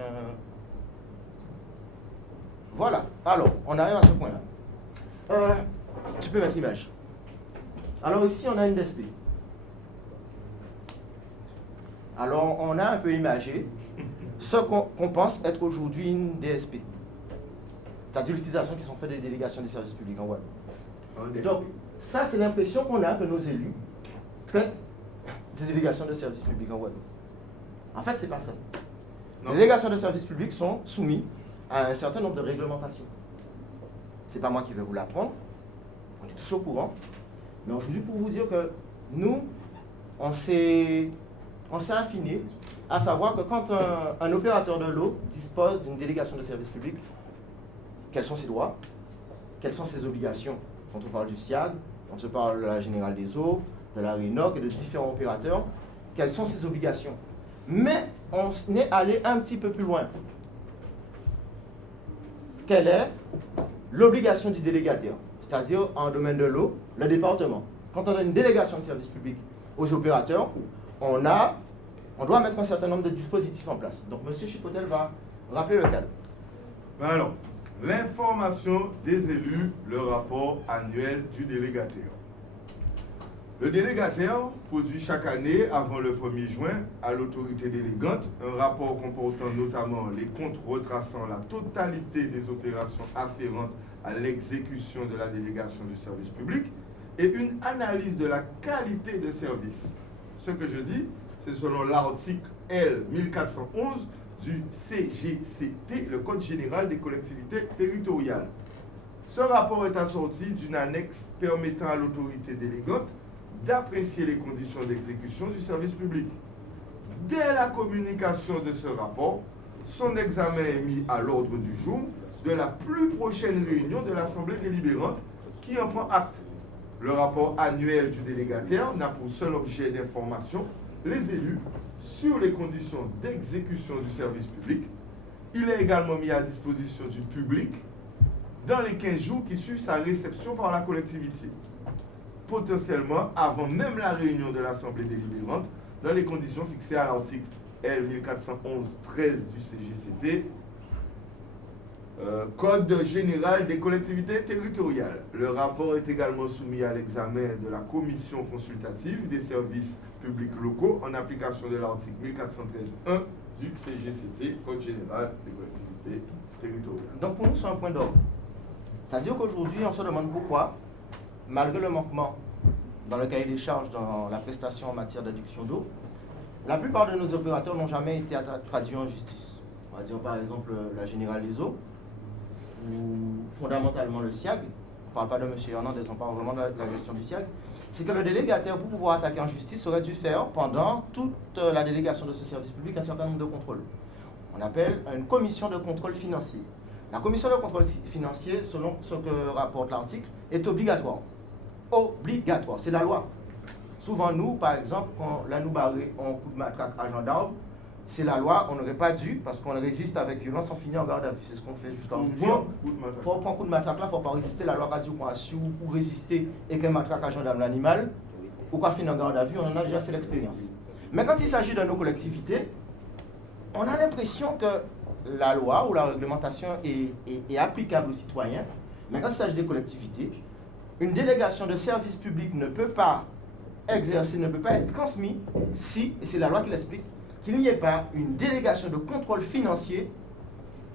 Voilà. Alors, on arrive à ce point-là. Tu peux mettre l'image. Alors, ici, on a une DSP. Alors, on a un peu imagé ce qu'on pense être aujourd'hui une DSP. C'est-à-dire l'utilisation qui sont faites des délégations des services publics en Guadeloupe. Donc, ça, c'est l'impression qu'on a que nos élus traitent des délégations de services publics en Guadeloupe. En fait, c'est pas ça. Les délégations de services publics sont soumises à un certain nombre de réglementations. C'est pas moi qui vais vous l'apprendre. On est tous au courant. Mais aujourd'hui, pour vous dire que nous, on s'est affiné à savoir que quand un opérateur de l'eau dispose d'une délégation de service public, quels sont ses droits, quelles sont ses obligations. Quand on parle du SIAG, quand on parle de la Générale des Eaux, de la RENOC et de différents opérateurs, quelles sont ses obligations. Mais on est allé un petit peu plus loin. Quelle est l'obligation du délégataire? C'est-à-dire, en domaine de l'eau, le département. Quand on a une délégation de service public aux opérateurs, on doit mettre un certain nombre de dispositifs en place. Donc, M. Chicotel va rappeler le cadre. Alors, l'information des élus, le rapport annuel du délégataire. Le délégataire produit chaque année, avant le 1er juin, à l'autorité délégante, un rapport comportant notamment les comptes retraçant la totalité des opérations afférentes à l'exécution de la délégation du service public et une analyse de la qualité de service. Ce que je dis, c'est selon l'article L 1411 du CGCT, le Code général des collectivités territoriales. Ce rapport est assorti d'une annexe permettant à l'autorité délégante d'apprécier les conditions d'exécution du service public. Dès la communication de ce rapport, son examen est mis à l'ordre du jour de la plus prochaine réunion de l'Assemblée délibérante qui en prend acte. Le rapport annuel du délégataire n'a pour seul objet d'information les élus sur les conditions d'exécution du service public. Il est également mis à disposition du public dans les 15 jours qui suivent sa réception par la collectivité, potentiellement avant même la réunion de l'Assemblée délibérante, dans les conditions fixées à l'article L 1411-13 du CGCT, Code général des collectivités territoriales. Le rapport est également soumis à l'examen de la commission consultative des services publics locaux en application de l'article 1413-1 du CGCT, Code général des collectivités territoriales. Donc pour nous, c'est un point d'ordre. C'est-à-dire qu'aujourd'hui, on se demande pourquoi, malgré le manquement dans le cahier des charges dans la prestation en matière d'adduction d'eau, la plupart de nos opérateurs n'ont jamais été traduits en justice. On va dire par exemple la Générale des Eaux, ou fondamentalement le SIAG, on ne parle pas de M. Hernandez, on parle vraiment de la gestion du SIAG, c'est que le délégataire, pour pouvoir attaquer en justice, aurait dû faire pendant toute la délégation de ce service public un certain nombre de contrôles. On appelle une commission de contrôle financier. La commission de contrôle financier, selon ce que rapporte l'article, est obligatoire. Obligatoire, c'est la loi. Souvent, nous, par exemple, quand là nous barrons un coup de matraque à gendarme, c'est la loi, on n'aurait pas dû, parce qu'on résiste avec violence, on finit en garde à vue. C'est ce qu'on fait jusqu'à aujourd'hui. Il faut prendre un coup de matraque là, il ne faut pas résister. La loi a dit qu'on a su ou résister et qu'un matraque à gendarme l'animal, ou qu'on finit en garde à vue, on en a déjà fait l'expérience. Mais quand il s'agit de nos collectivités, on a l'impression que la loi ou la réglementation est applicable aux citoyens, mais quand il s'agit des collectivités, une délégation de service public ne peut pas exercer, ne peut pas être transmise si, et c'est la loi qui l'explique, qu'il n'y ait pas une délégation de contrôle financier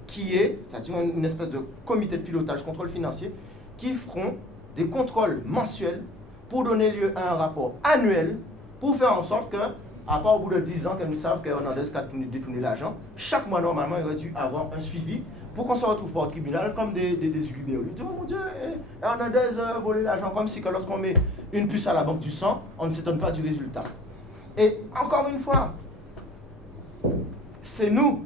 qui est, c'est-à-dire une espèce de comité de pilotage contrôle financier, qui feront des contrôles mensuels pour donner lieu à un rapport annuel pour faire en sorte que, à part au bout de 10 ans que nous savons qu'on a détourné l'argent, chaque mois normalement il aurait dû avoir un suivi pour qu'on ne se retrouve pas au tribunal comme des libéraux. Ils disent, oh mon Dieu, Hernandez a volé l'argent, comme si que lorsqu'on met une puce à la banque du sang, on ne s'étonne pas du résultat. Et encore une fois, c'est nous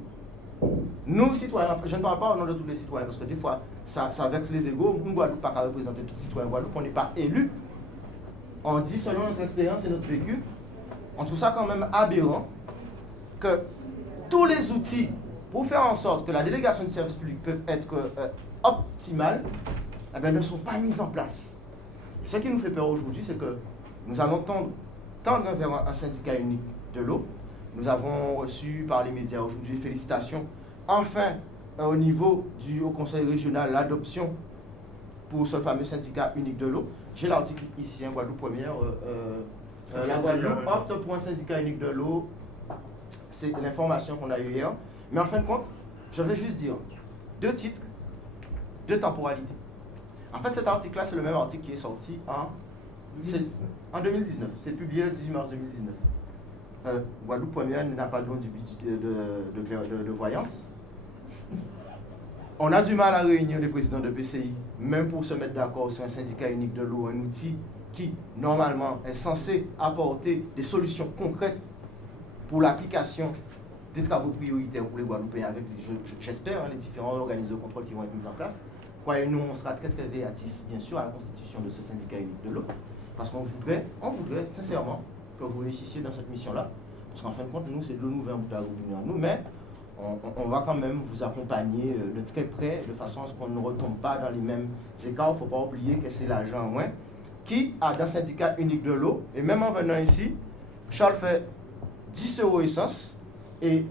citoyens, je ne parle pas au nom de tous les citoyens, parce que des fois, ça vexe les égos, nous ne pouvons pas représenter tous les citoyens Guadeloupe, on n'est pas élus. On dit selon notre expérience et notre vécu, on trouve ça quand même aberrant que tous les outils pour faire en sorte que la délégation du service public peut être optimale, eh bien, ne sont pas mis en place. Et ce qui nous fait peur aujourd'hui, c'est que nous allons tendre vers un syndicat unique de l'eau. Nous avons reçu par les médias aujourd'hui, félicitations, enfin au niveau du Haut Conseil régional, l'adoption pour ce fameux syndicat unique de l'eau. J'ai l'article ici, Guadeloupe première. La Guadeloupe opte pour un syndicat unique de l'eau. C'est l'information qu'on a eue hier. Mais en fin de compte, je vais juste dire 2 titres, 2 temporalités. En fait, cet article-là, c'est le même article qui est sorti en 2019. C'est publié le 18 mars 2019. Guadeloupe première n'a pas de don de voyance. On a du mal à réunir les présidents de PCI, même pour se mettre d'accord sur un syndicat unique de l'eau, un outil qui, normalement, est censé apporter des solutions concrètes pour l'application des travaux prioritaires pour les Guadeloupéens, avec, j'espère, les différents organismes de contrôle qui vont être mis en place. Croyez-nous, on sera très très véatif, bien sûr, à la constitution de ce syndicat unique de l'eau, parce qu'on voudrait sincèrement que vous réussissiez dans cette mission-là, parce qu'en fin de compte, nous, c'est de l'eau nouvelle à nous, mais on va quand même vous accompagner de très près, de façon à ce qu'on ne retombe pas dans les mêmes écarts. Il ne faut pas oublier que c'est l'agent en moins qui a dans le syndicat unique de l'eau, et même en venant ici, Charles fait 10 € essence, et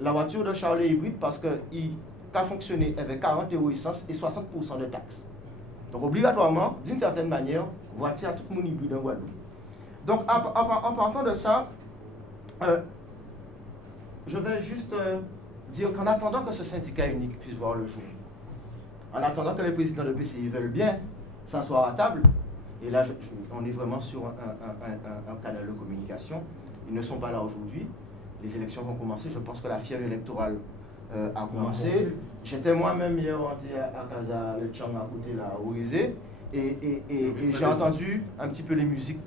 la voiture de Charles est hybride parce qu'il a fonctionné avec 40 € essence et 60% de taxes. Donc obligatoirement, d'une certaine manière, voiture à tout le monde hybride en Guadeloupe. Donc en partant de ça, je vais juste dire qu'en attendant que ce syndicat unique puisse voir le jour, en attendant que les présidents de PCI veulent bien s'asseoir à table, et là on est vraiment sur un canal de communication, ils ne sont pas là aujourd'hui, les élections vont commencer, je pense que la fièvre électorale a commencé. J'étais moi-même hier à Casa Le Tchang à côté là, au Rizé, et j'ai entendu un petit peu les musiques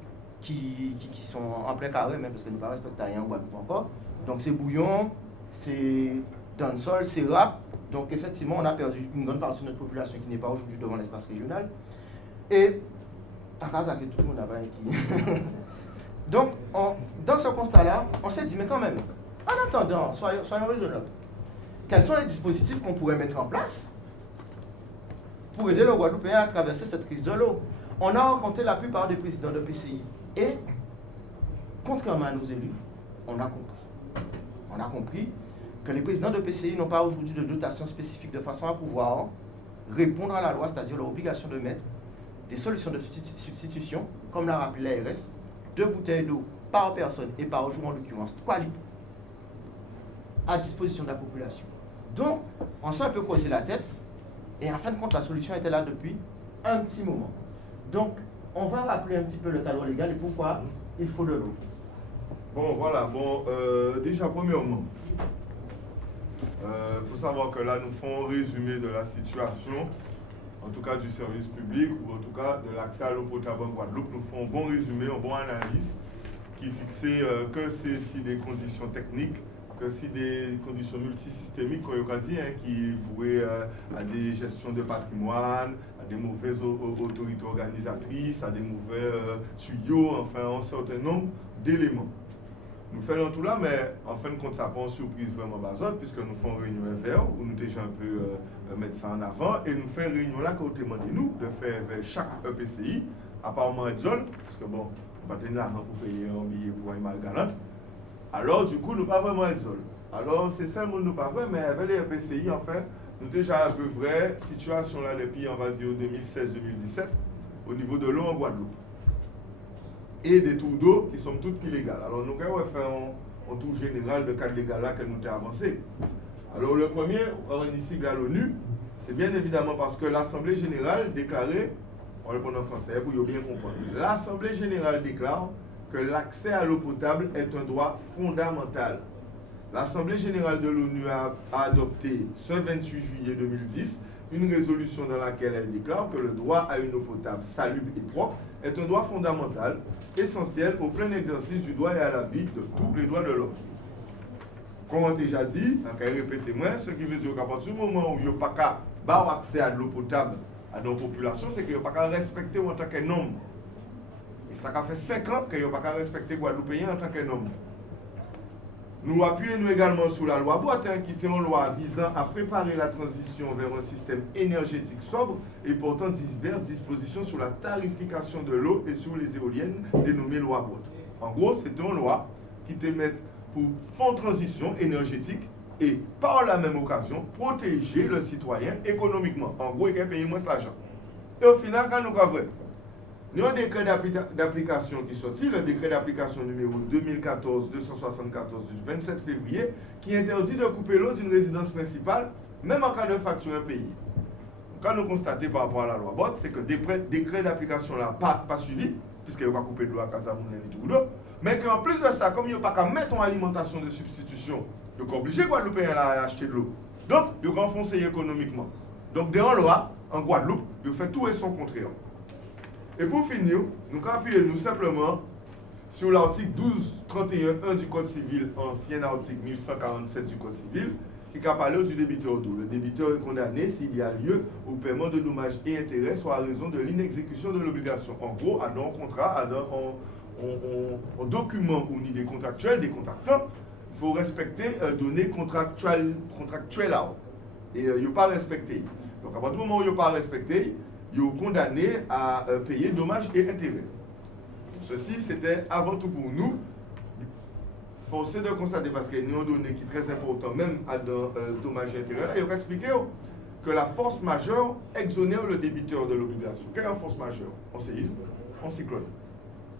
qui sont en plein carré, même parce que nous ne pas respecter rien en Guadeloupe encore. Donc c'est bouillon, c'est dancehall, c'est rap. Donc effectivement, on a perdu une grande partie de notre population qui n'est pas aujourd'hui devant l'espace régional. Et à cause de tout le monde là-bas qui... Donc, dans ce constat-là, on s'est dit, mais quand même, en attendant, soyons raisonnables. Quels sont les dispositifs qu'on pourrait mettre en place pour aider le Guadeloupéen à traverser cette crise de l'eau? On a rencontré la plupart des présidents de PCI et, contrairement à nos élus, on a compris que les présidents de PCI n'ont pas aujourd'hui de dotation spécifique de façon à pouvoir répondre à la loi, c'est-à-dire leur obligation de mettre des solutions de substitution, comme l'a rappelé l'ARS, 2 bouteilles d'eau par personne et par jour, en l'occurrence 3 litres, à disposition de la population. Donc, on s'est un peu causé la tête, et en fin de compte, la solution était là depuis un petit moment. Donc, on va rappeler un petit peu le cadre légal et pourquoi il faut de l'eau. Bon, voilà. Déjà, premièrement, faut savoir que là, nous faisons un résumé de la situation, en tout cas du service public, ou en tout cas de l'accès à l'eau potable en Guadeloupe. Nous faisons un bon résumé, une bonne analyse, qui fixait que c'est si des conditions techniques, que si des conditions multisystémiques, qu'on a dit, qui vouaient à des gestions de patrimoine, à des mauvaises autorités organisatrices, à des mauvais tuyaux, enfin un certain nombre d'éléments. Nous faisons tout là, mais en fin de compte, ça prend une surprise vraiment basote, puisque nous faisons une réunion FR, où nous déjà un peu mettre ça en avant, et nous faisons une réunion là, quand on demande nous de faire vers chaque EPCI, apparemment Edzol, parce que bon, on va tenir l'argent pour payer un billet pour un mal galante. Alors, du coup, nous pas vraiment Edzol. Alors, c'est ça le monde nous pas vrai, mais avec les EPCI, enfin, nous déjà un peu vraie situation là, depuis, on va dire, 2016-2017, au niveau de l'eau en Guadeloupe. Et des tours d'eau qui sont toutes illégales. Alors, nous avons fait un tour général de cadre légal là que nous avons avancé. Alors, le premier, on ici à l'ONU, c'est bien évidemment parce que l'Assemblée générale déclarait, on va répondre en français pour bien comprendre, l'Assemblée générale déclare que l'accès à l'eau potable est un droit fondamental. L'Assemblée générale de l'ONU a adopté ce 28 juillet 2010 une résolution dans laquelle elle déclare que le droit à une eau potable salubre et propre est un droit fondamental, essentiel au plein exercice du droit et à la vie de tous les droits de l'homme. Comme on a déjà dit, répétez-moi, ce qui veut dire qu'à partir du moment où il n'y a pas accès à l'eau potable à nos populations, c'est qu'il n'y a pas respecter en tant qu'un homme. Et ça fait 5 ans qu'il n'y a pas respecter Guadeloupéen en tant qu'un homme. Nous appuyons également sur la loi Boite, qui est une loi visant à préparer la transition vers un système énergétique sobre et portant diverses dispositions sur la tarification de l'eau et sur les éoliennes, dénommée loi Boite. En gros, c'est une loi qui te met pour faire une transition énergétique et par la même occasion protéger le citoyen économiquement. En gros, il paye moins l'argent. Et au final, quand nous avons il y a un décret d'application qui sortit, le décret d'application numéro 2014-274 du 27 février, qui interdit de couper l'eau d'une résidence principale, même en cas de facture impayée. Quand nous constatons par rapport à la loi BOT, c'est que le décret d'application là pas suivi, puisqu'il n'y a pas coupé de l'eau à Casamoun et tout l'eau, mais qu'en plus de ça, comme il n'y a pas qu'à mettre en alimentation de substitution, il est obligé Guadeloupéen à acheter de l'eau. Donc, il est renfoncé économiquement. Donc, dans la loi, en Guadeloupe, il fait tout et son contraire. Et pour finir, nous appuyons simplement sur l'article 1231.1 du Code civil, ancien article 1147 du Code civil, qui parle du débiteur d'eau. Le débiteur est condamné s'il y a lieu au paiement de dommages et intérêts, soit à raison de l'inexécution de l'obligation. En gros, à un contrat, à un document ou ni des contractuels, des contractants, il faut respecter données contractuelles. Et il n'y a pas respecté. Donc à partir du moment où il n'y a pas respecté, ils sont condamnés à payer dommages et intérêts. Ceci, c'était avant tout pour nous. Forcé de constater, parce qu'il y a une donnée qui est très importante, même à dommages et intérêts, il faut expliquer que la force majeure exonère le débiteur de l'obligation. Quelle est la force majeure? En séisme, en cyclone.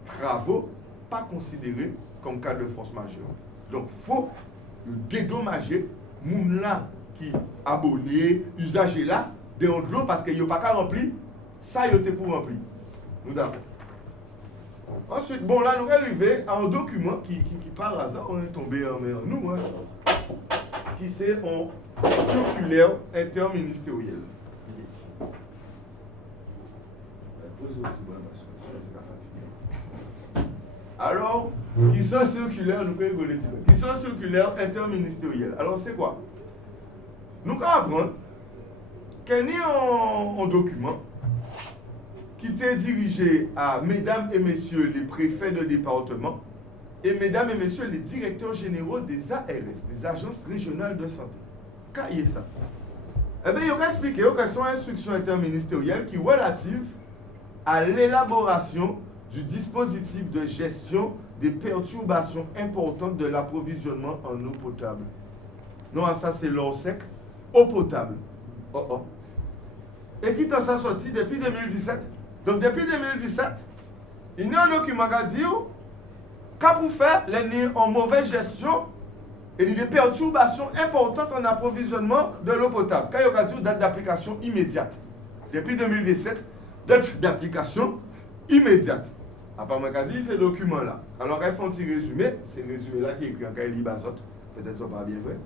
Travaux, pas considérés comme cas de force majeure. Donc, il faut dédommager les gens là qui abonnés, usagers là, de l'eau parce qu'il n'y a pas qu'à remplir. Ça, il y a pour remplir. Nous d'accord. Ensuite, bon, là, nous arrivons à un document qui par hasard, on est tombé en nous, qui c'est un circulaire interministériel. Alors, qui sont circulaires, nous pouvons rigoler, qui sont circulaires interministériels. Alors, c'est quoi? Nous allons apprendre qu'il y a un document qui était dirigé à mesdames et messieurs les préfets de département et mesdames et messieurs les directeurs généraux des ARS, des agences régionales de santé. Qu'est-ce que ça? Eh bien, il va expliquer que sont instructions interministérielles qui sont relatives à l'élaboration du dispositif de gestion des perturbations importantes de l'approvisionnement en eau potable. Non, ça c'est l'eau sec, eau potable. Et qui t'a ça sorti depuis 2017? Donc depuis 2017, il y a un document qui dit qu'à pour faire les en mauvaise gestion et des perturbations importantes en approvisionnement de l'eau potable. Quand il y a une date d'application immédiate. Depuis 2017, date d'application immédiate. Après, moi, je dis ce document-là. Alors, ils font un petit résumé. C'est le résumé-là qui est écrit en Kaili Bazot. Peut-être que ce n'est pas bien vrai.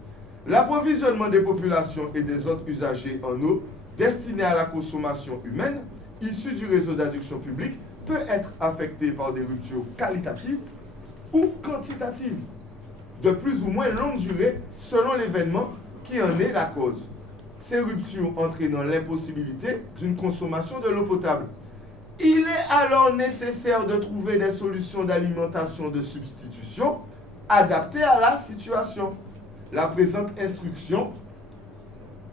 L'approvisionnement des populations et des autres usagers en eau destinés à la consommation humaine, issus du réseau d'adduction publique, peut être affecté par des ruptures qualitatives ou quantitatives, de plus ou moins longue durée, selon l'événement qui en est la cause. Ces ruptures entraînant l'impossibilité d'une consommation de l'eau potable. Il est alors nécessaire de trouver des solutions d'alimentation de substitution adaptées à la situation. La présente instruction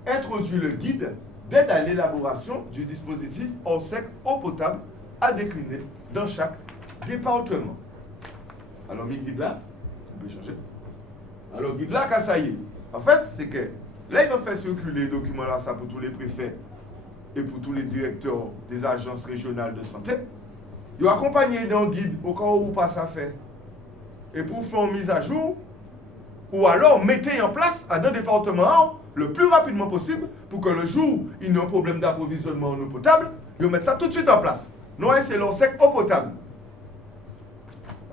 introduit le guide d'aide à l'élaboration du dispositif eau sec, eau potable à décliner dans chaque département. Alors, mi guide là, on peut changer. Alors, guide là, ça y est. En fait, c'est que là, ils ont fait circuler le document là, ça pour tous les préfets et pour tous les directeurs des agences régionales de santé. Ils ont accompagné d'un guide au cas où pas ça fait. Et pour faire une mise à jour, ou alors mettez en place à un département le plus rapidement possible pour que le jour où il y a un problème d'approvisionnement en eau potable, ils mettent ça tout de suite en place. Nous, c'est l'eau sec, eau potable.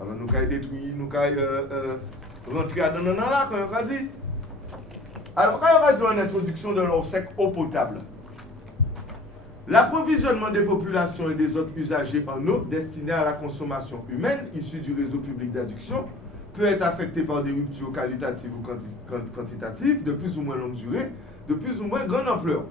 Alors, nous avons détruit, nous avons rentré à là, quand on a dit. Alors, quand on va dire une introduction de l'eau sec, eau potable, l'approvisionnement des populations et des autres usagers en eau destinés à la consommation humaine issue du réseau public d'adduction peut être affecté par des ruptures qualitatives ou quantitatives de plus ou moins longue durée, de plus ou moins grande ampleur.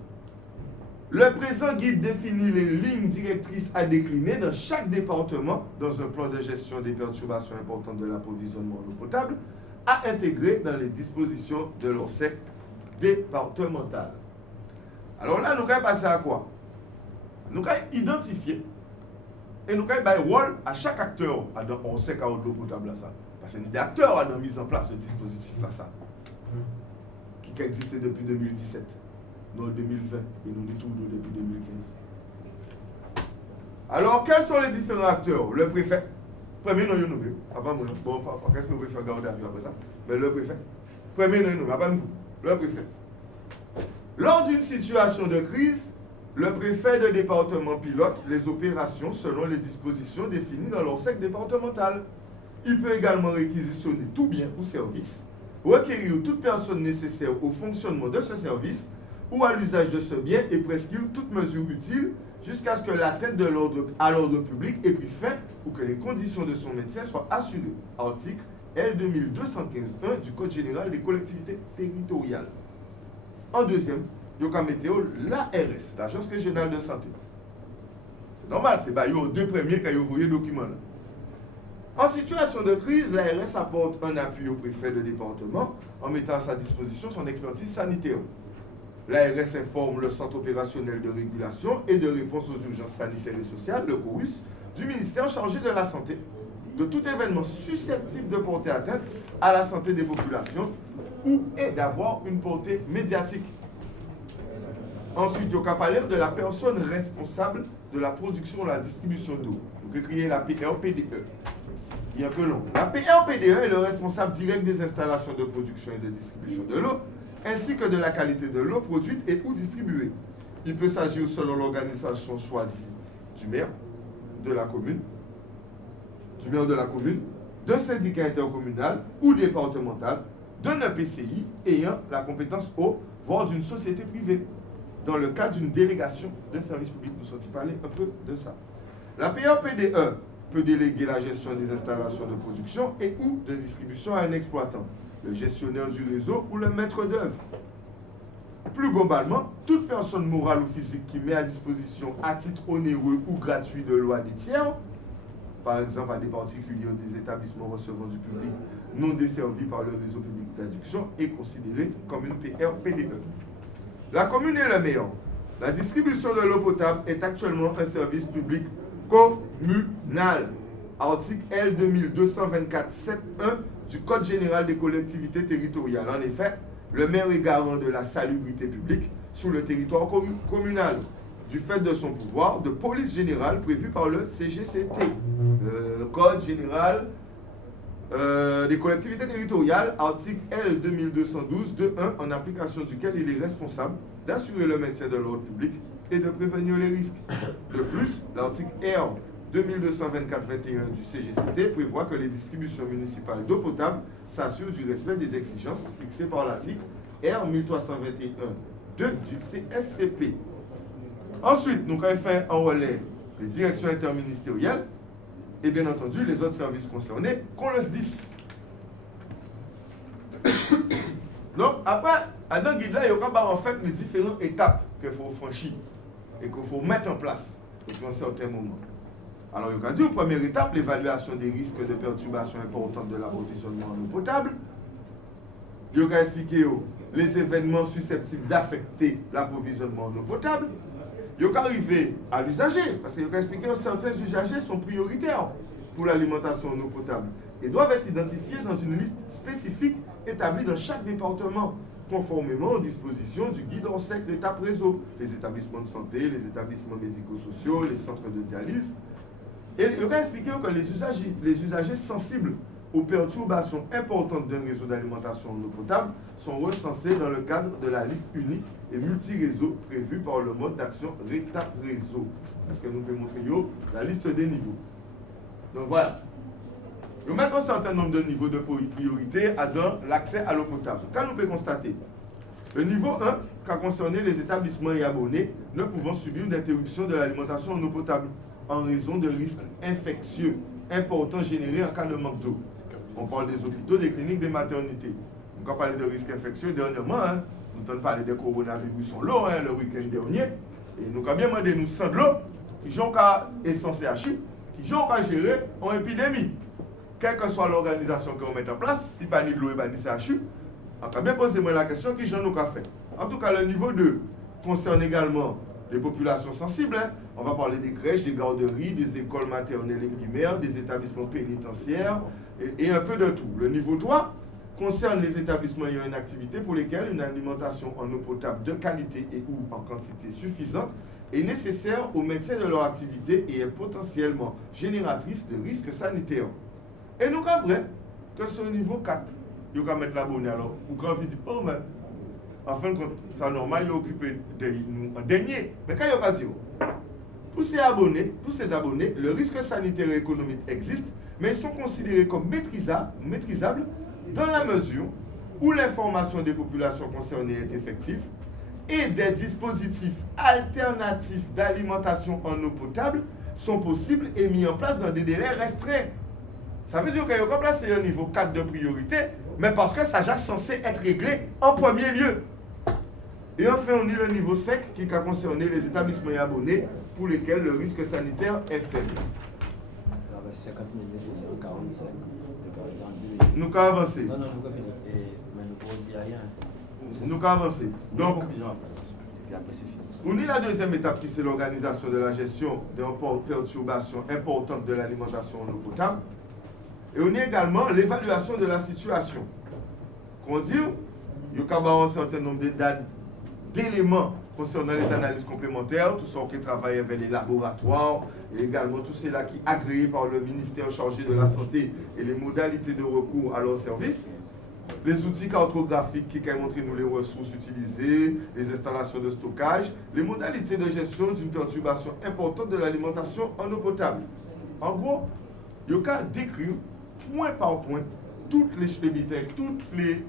Le présent guide définit les lignes directrices à décliner dans chaque département dans un plan de gestion des perturbations importantes de l'approvisionnement en eau potable à intégrer dans les dispositions de l'ORSEC départemental. Alors là, nous allons passer à quoi? Nous allons identifier et nous allons donner rôle à chaque acteur dans l'ORSEC à eau potable. Ça. Parce que nous sommes des acteurs à la mise en place de dispositif là, ça, qui existait depuis 2017. Nous 2020 et nous sommes toujours depuis 2015. Alors, quels sont les différents acteurs? Le préfet, premier nom, nous après moi. Bon, qu'est-ce que vous pouvez faire garder à vue après ça? Mais le préfet, premier nom, nous après vous. Le préfet. Lors d'une situation de crise, le préfet de département pilote les opérations selon les dispositions définies dans l'ORSEC départemental. Il peut également réquisitionner tout bien ou service, requérir toute personne nécessaire au fonctionnement de ce service ou à l'usage de ce bien et prescrire toute mesure utile jusqu'à ce que l'atteinte à l'ordre public ait pris fin ou que les conditions de son maintien soient assurées. Article L 2215-1 du Code général des collectivités territoriales. En deuxième, il y a l'ARS, l'Agence régionale de santé. C'est normal, c'est les deux premiers qui ont envoyé le document. Là. En situation de crise, l'ARS apporte un appui au préfet de département en mettant à sa disposition son expertise sanitaire. L'ARS informe le Centre opérationnel de régulation et de réponse aux urgences sanitaires et sociales, le CORUS, du ministère chargé de la santé, de tout événement susceptible de porter atteinte à la santé des populations ou d'avoir une portée médiatique. Ensuite, il y a parler de la personne responsable de la production et la distribution d'eau. Vous pouvez créer la PRPDE. Il y a un peu long. La PRPDE est le responsable direct des installations de production et de distribution de l'eau, ainsi que de la qualité de l'eau produite et ou distribuée. Il peut s'agir selon l'organisation choisie du maire de la commune, d'un syndicat intercommunal ou départemental, d'un EPCI ayant la compétence eau, voire d'une société privée, dans le cadre d'une délégation d'un service public. Nous sommes parlé un peu de ça. La PRPDE peut déléguer la gestion des installations de production et ou de distribution à un exploitant, le gestionnaire du réseau ou le maître d'œuvre. Plus globalement, toute personne morale ou physique qui met à disposition à titre onéreux ou gratuit de l'eau à des tiers, par exemple à des particuliers ou des établissements recevant du public non desservis par le réseau public d'adduction, est considérée comme une PRPDE. La commune est le meilleur. La distribution de l'eau potable est actuellement un service public communal. Article L 2224-7.1 du Code général des collectivités territoriales. En effet, le maire est garant de la salubrité publique sur le territoire communal, du fait de son pouvoir de police générale prévu par le CGCT, le Code général des collectivités territoriales, article L 2212-2.1, en application duquel il est responsable d'assurer le maintien de l'ordre public et de prévenir les risques. De plus, l'article R 2224-21 du CGCT prévoit que les distributions municipales d'eau potable s'assurent du respect des exigences fixées par l'article R 1321-2 du CSCP. Ensuite, nous avons fait en relais les directions interministérielles et bien entendu les autres services concernés, qu'on le dise. Donc, après, à dans guide là, il y aura en fait les différentes étapes qu'il faut franchir et qu'il faut mettre en place depuis un certain moment. Alors, il y a dit, première étape, l'évaluation des risques de perturbations importantes de l'approvisionnement en eau potable. Il y a expliqué les événements susceptibles d'affecter l'approvisionnement en eau potable. Il y a arrivé à l'usager, parce qu'il y a expliqué que certains usagers sont prioritaires pour l'alimentation en eau potable et doivent être identifiés dans une liste spécifique établie dans chaque département, conformément aux dispositions du guide ORSEC l'étape réseau, les établissements de santé, les établissements médico-sociaux, les centres de dialyse. Et il va expliquer que les usagers sensibles aux perturbations importantes d'un réseau d'alimentation en eau potable sont recensés dans le cadre de la liste unique et multi-réseau prévue par le mode d'action RETA réseau. Parce que nous pouvons montrer la liste des niveaux. Donc voilà. Nous mettons un certain nombre de niveaux de priorité dans l'accès à l'eau potable. Quand nous pouvons constater, le niveau 1, qui a concerné les établissements et abonnés ne pouvant subir une interruption de l'alimentation en eau potable en raison de risques infectieux importants générés en cas de manque d'eau. On parle des hôpitaux, des cliniques, des maternités. On va parler de risques infectieux dernièrement. Nous avons parlé des coronavirus en l'eau le week-end dernier. Et nous avons bien demandé nous sans de l'eau, qui est censé acheter, qui ont gérer une épidémie. Quelle que soit l'organisation qu'on met en place, si pas ni de l'eau et pas ni CHU, on a bien posé la question qui j'en ai fait. En tout cas, le niveau 2 concerne également les populations sensibles. On va parler des crèches, des garderies, des écoles maternelles et primaires, des établissements pénitentiaires et un peu de tout. Le niveau 3 concerne les établissements ayant une activité pour lesquels une alimentation en eau potable de qualité et ou en quantité suffisante est nécessaire au maintien de leur activité et est potentiellement génératrice de risques sanitaires. Et nous avons vrai que ce niveau 4, il faut mettre l'abonné alors, ou quand on dit, oh mais, en fin de compte, c'est normal, il est occupé de nous en dernier. Mais quand il y a dit, pour ces abonnés, le risque sanitaire et économique existe, mais ils sont considérés comme maîtrisables dans la mesure où l'information des populations concernées est effective et des dispositifs alternatifs d'alimentation en eau potable sont possibles et mis en place dans des délais restreints. Ça veut dire qu'il y a placé un niveau 4 de priorité, mais parce que ça est censé être réglé en premier lieu. Et enfin, on a le niveau 5 qui a concerné les établissements et abonnés pour lesquels le risque sanitaire est faible. 50 minutes, 45. Nous avons avancé. Non, nous avons fini. Mais nous ne dire rien. Nous avons avancé. Donc, on a la deuxième étape qui c'est l'organisation de la gestion des perturbations importantes de l'alimentation en eau potable. Et on a également l'évaluation de la situation. Qu'on dit, il y a un certain nombre d'éléments concernant les analyses complémentaires, tout ce qui travaille avec les laboratoires, et également tout cela qui est agréé par le ministère chargé de la Santé et les modalités de recours à leurs services, les outils cartographiques qui ont montré nous les ressources utilisées, les installations de stockage, les modalités de gestion d'une perturbation importante de l'alimentation en eau potable. En gros, il y a décrire point par point toutes les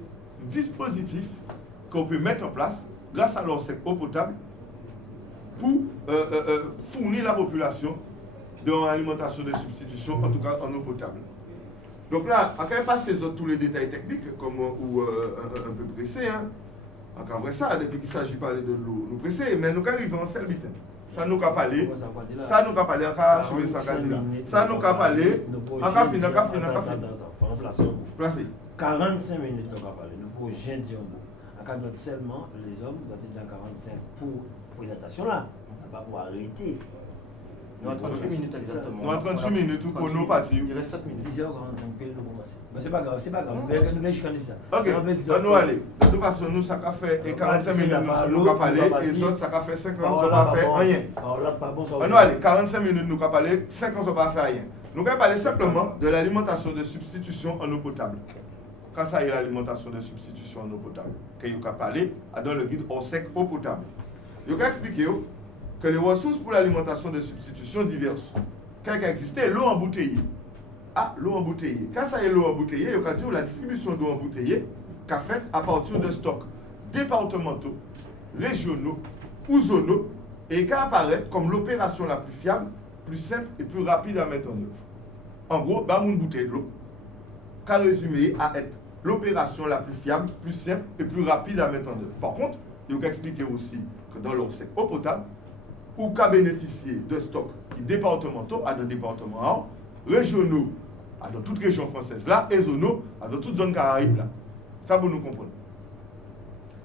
dispositifs qu'on peut mettre en place grâce à leur eau potable pour fournir la population dans l'alimentation de substitution, en tout cas en eau potable. Donc là, on ne pas tous les détails techniques, comme ou un peu pressé, hein. On vrai ça, depuis qu'il s'agit de parler de l'eau, nous pressé, mais nous arrivons en seul vite. Ça nous a parlé, ça nous a parlé, on a assuré ça, ça nous a parlé, on a fini, placé. 45 minutes, on va parler. Le projet Diombo. À 4 seulement, les hommes doivent être en 45 pour présentation là. On va pas pouvoir arrêter. Nous avons 38 minutes exactement. Nous avons 38 minutes pour nos parties. Il reste 7 minutes. 10h45 pour nous commencer. Mais c'est pas grave, c'est pas grave. Nous allons jusqu'à ça. Ok, nous aller. De toute façon, nous, ça a fait 45 minutes, nous avons parlé, et les autres, ça a fait 50, ça n'a pas fait rien. Nous allez, 45 minutes, nous avons parlé, 50, ça n'a pas fait rien. Nous allons parler simplement de l'alimentation de substitution en eau potable. Quand ça y est l'alimentation de substitution en eau potable, que vous avez parlé dans le guide au sec eau potable. Je vais expliquer que les ressources pour l'alimentation de substitution diverses. Quand il existait l'eau embouteillée. Ah, l'eau embouteillée. Quand ça y est l'eau embouteillée, je vais dire la distribution d'eau embouteillée qu'a faite à partir de stocks départementaux, régionaux ou zonaux et qui apparaît comme l'opération la plus fiable, plus simple et plus rapide à mettre en œuvre. En gros, bah, une bouteille de l'eau, qu'a résumé à être l'opération la plus fiable, plus simple et plus rapide à mettre en œuvre. Par contre, il faut expliquer aussi que dans l'eau sec eau potable, ou qu'à bénéficier de stocks départementaux à des départements, régionaux à dans toute région française là, et zonaux à dans toute zone caraïbe là. Ça vous nous comprenez.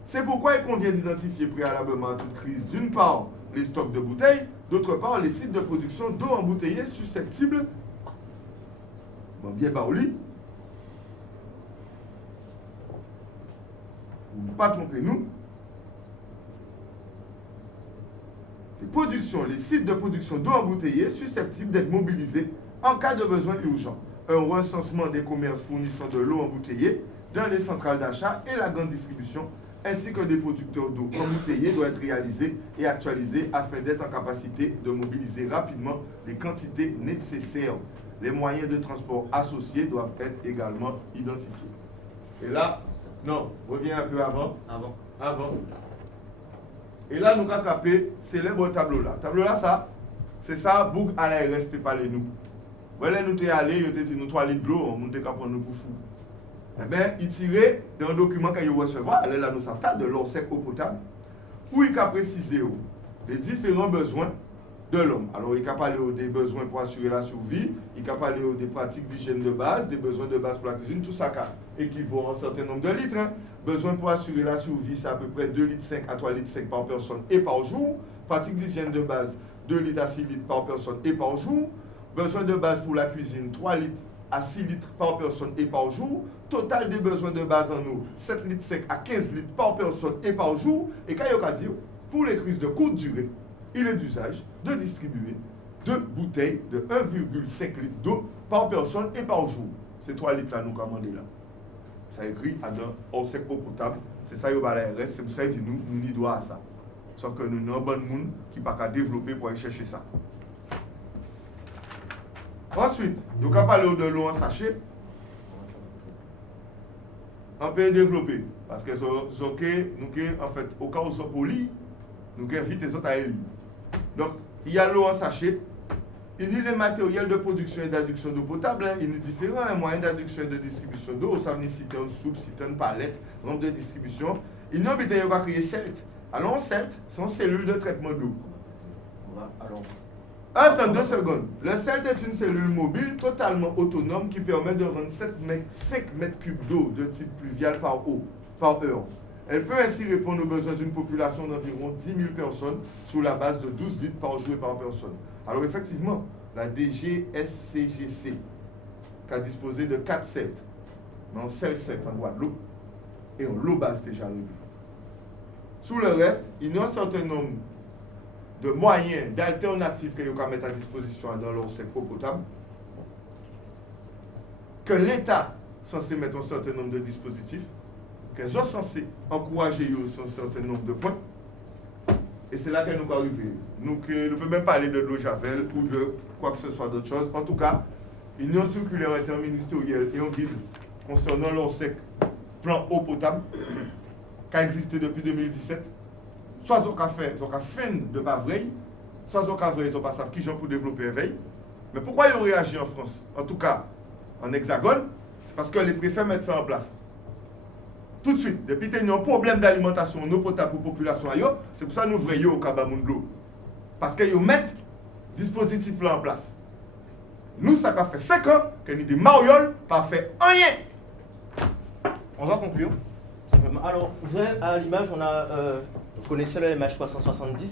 C'est pourquoi il convient d'identifier préalablement à toute crise, d'une part, les stocks de bouteilles, d'autre part, les sites de production d'eau embouteillée susceptibles, bon, bien baouli, pas trompez-nous, les sites de production d'eau embouteillée susceptibles d'être mobilisés en cas de besoin urgent. Un recensement des commerces fournissant de l'eau embouteillée dans les centrales d'achat et la grande distribution, ainsi que des producteurs d'eau embouteillée doit être réalisé et actualisé afin d'être en capacité de mobiliser rapidement les quantités nécessaires. Les moyens de transport associés doivent être également identifiés. Et là, non, reviens un peu avant. Et là, nous avons attrapé célèbre tableau là. Tableau là, ça, c'est ça, Boug à la RS, parlé nous. Voilà, nous sommes allés, nous avons dit, nous 3 litres d'eau, on nous avons nous pour fou. Eh bien, il tirait dans un document qu'il recevoir, là, nous savons de l'eau sec eau potable, où il a précisé les différents besoins de l'homme. Alors, il a parlé des besoins pour assurer la survie, il a parlé des pratiques d'hygiène de base, des besoins de base pour la cuisine, tout ça équivaut à un certain nombre de litres. Hein. Besoin pour assurer la survie, c'est à peu près 2,5 litres à 3,5 litres par personne et par jour. Pratique d'hygiène de base, 2 litres à 6 litres par personne et par jour. Besoin de base pour la cuisine, 3 litres à 6 litres par personne et par jour. Total des besoins de base en eau, 7 litres à 15 litres par personne et par jour. Et quand il y a dit, pour les crises de courte durée, il est d'usage de distribuer 2 bouteilles de 1,5 litres d'eau par personne et par jour. Ces 3 litres-là, nous commandons là. Ça écrit à un sec eau potable. C'est ça, il y a la RS. C'est pour ça qu'il dit nous n'y doit à ça. Sauf que nous avons un bon monde qui n'a pas développer pour aller chercher ça. Ensuite, nous avons parlé de l'eau en sachet. On peut développer. Parce que nous, en fait, au cas où nous sommes polis, nous invitons les autres à élire. Donc, il y a l'eau en sachet. Il y a les matériels de production et d'adduction d'eau potable. Hein. Il y a différents moyens d'adduction et de distribution d'eau. Ça veut dire citerne, soupe, citerne, palette, rampe de distribution. Il y a un va créer CELT. Alors, CELT, c'est une cellule de traitement d'eau. Attends 2 secondes. Le CELT est une cellule mobile totalement autonome qui permet de rendre 5 mètres cubes d'eau de type pluvial par heure. Elle peut ainsi répondre aux besoins d'une population d'environ 10 000 personnes sur la base de 12 litres par jour et par personne. Alors effectivement, la DGSCGC qui a disposé de 4 CELT, mais on CELT en Guadeloupe et on l'eau base déjà réglée. Sous le reste, il y a un certain nombre de moyens, d'alternatives que vous pouvez mettre à disposition dans l'eau sec eau potable, que l'État est censé mettre un certain nombre de dispositifs, qu'ils sont censés encourager sur un certain nombre de points. Et c'est là que nous allons arriver. Nous ne pouvons même parler de l'eau Javel ou de quoi que ce soit d'autre chose. En tout cas, une union circulaire interministérielle et un guide concernant l'eau sec plan eau potable qui a existé depuis 2017. Soit ils ont fait fin de pas vrai, soit ils ont fait ils n'ont pas savent qui j'en pour développer un veille. Mais pourquoi ils ont réagi en France? En tout cas, en Hexagone, c'est parce que les préfets mettent ça en place. Tout de suite, depuis qu'il y a un problème d'alimentation non potable pour la population, c'est pour ça que nous voyons au Kabamoun de l'eau. Parce qu'ils mettent ce dispositif là en place. Nous, ça fait 5 ans que nous, des marioles, pas fait rien. On va conclure. Simplement. Alors, vous voyez, à l'image, on a, vous connaissez le MH370.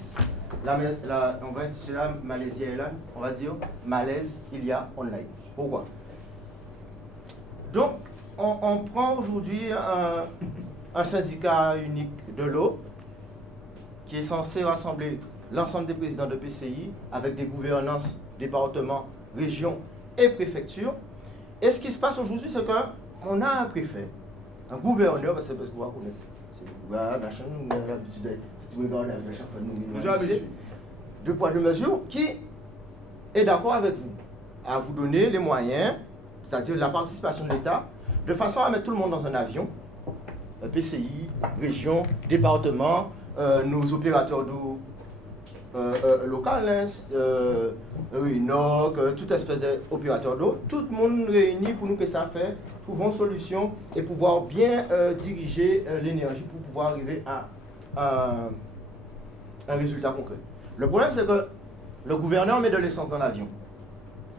On va intituler là Malaisie Airlines. On va dire malaise, il y a online. Pourquoi? Donc, on prend aujourd'hui un syndicat unique de l'eau qui est censé rassembler l'ensemble des présidents de PCI avec des gouvernances, départements, régions et préfectures. Et ce qui se passe aujourd'hui, c'est qu'on a un préfet, un gouverneur, parce que vous connaissez, c'est le gouvernement national, nous avons l'habitude de regarder à chaque fois nous deux poids, deux mesures, qui est d'accord avec vous, à vous donner les moyens, c'est-à-dire la participation de l'État, de façon à mettre tout le monde dans un avion, PCI, région, département, nos opérateurs d'eau locaux, UNOC, toute espèce d'opérateur d'eau, tout le monde réuni pour nous que ça fait, trouver une solution et pouvoir bien diriger l'énergie pour pouvoir arriver à un résultat concret. Le problème, c'est que le gouverneur met de l'essence dans l'avion.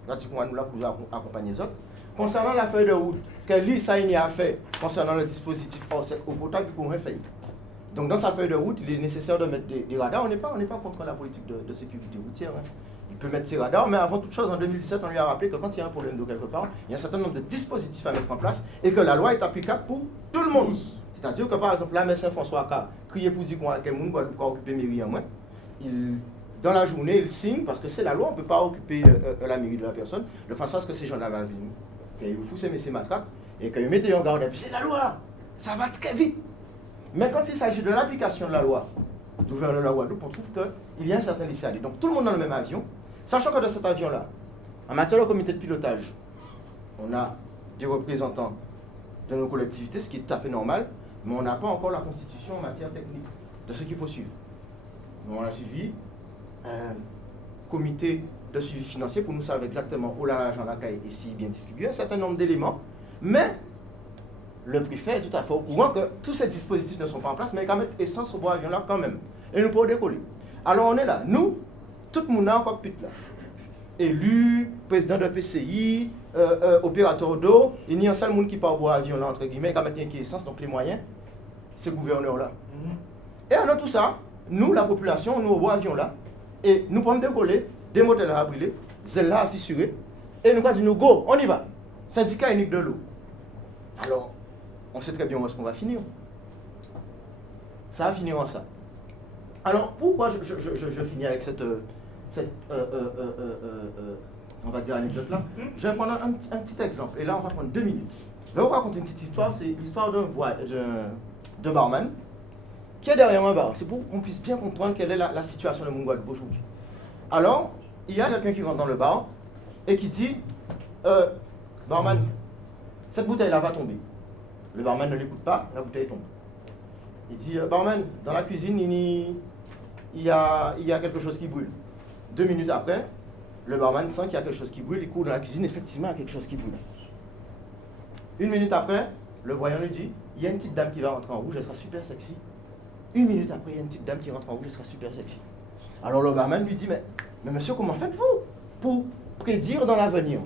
Pratiquement, nous là pour accompagner les autres. Concernant la feuille de route, quel lit ça il y a fait concernant le dispositif eau potable qui pourrait faire. Donc dans sa feuille de route, il est nécessaire de mettre des radars. On n'est pas contre la politique de sécurité routière. Hein. Il peut mettre ses radars, mais avant toute chose, en 2017, on lui a rappelé que quand il y a un problème d'eau quelque part, il y a un certain nombre de dispositifs à mettre en place et que la loi est applicable pour tout le monde. C'est-à-dire que par exemple, la mère Saint-François a crié pour dire que monde va occuper mairie en moins. Dans la journée, il signe parce que c'est la loi, on ne peut pas occuper la mairie de la personne de façon à ce que ces gens-là viennent, qu'ils vous foutent ces matraques et qu'ils mettent en garde. C'est la loi, ça va très vite. Mais quand il s'agit de l'application de la loi, du gouvernement de la Guadeloupe, on trouve qu'il y a un certain laisser-aller. Donc tout le monde dans le même avion, sachant que dans cet avion-là, en matière de comité de pilotage, on a des représentants de nos collectivités, ce qui est tout à fait normal, mais on n'a pas encore la constitution en matière technique de ce qu'il faut suivre. Nous, on a suivi un comité de suivi financier pour nous savoir exactement où l'argent la caille est si bien distribué, un certain nombre d'éléments, mais le préfet est tout à fait au courant que tous ces dispositifs ne sont pas en place, mais il va mettre essence au bois avion là quand même. Et nous pouvons décoller. Alors on est là, nous, tout le monde est en cockpit là. Élu, président de PCI, opérateur d'eau, il y a un seul monde qui part au bois avion là, entre guillemets, qui va mettre essence, donc les moyens, c'est le gouverneur là. Et alors tout ça, nous, la population, nous au bois avion là, et nous pouvons décoller, des moteurs à brûler, zèle là à fissurer, et nous allons dire, go, on y va. Syndicat unique de l'eau. Alors, on sait très bien où est-ce qu'on va finir. Ça va finir en ça. Alors, pourquoi je finis avec cette on va dire anecdote-là? Je vais prendre un petit exemple, et là on va prendre 2 minutes. Je vais vous raconter une petite histoire, c'est l'histoire d'un barman qui est derrière un bar. C'est pour qu'on puisse bien comprendre quelle est la situation de mon Guadeloupe aujourd'hui. Alors, il y a quelqu'un qui rentre dans le bar et qui dit barman, cette bouteille-là va tomber. Le barman ne l'écoute pas, la bouteille tombe. Il dit barman, dans la cuisine, il y a quelque chose qui brûle. 2 minutes après, le barman sent qu'il y a quelque chose qui brûle, il court dans la cuisine, effectivement, il y a quelque chose qui brûle. 1 minute après, le voyant lui dit, il y a une petite dame qui va rentrer en rouge, elle sera super sexy. 1 minute après, il y a une petite dame qui rentre en rouge, elle sera super sexy. Alors le barman lui dit, mais monsieur, comment faites-vous pour prédire dans l'avenir?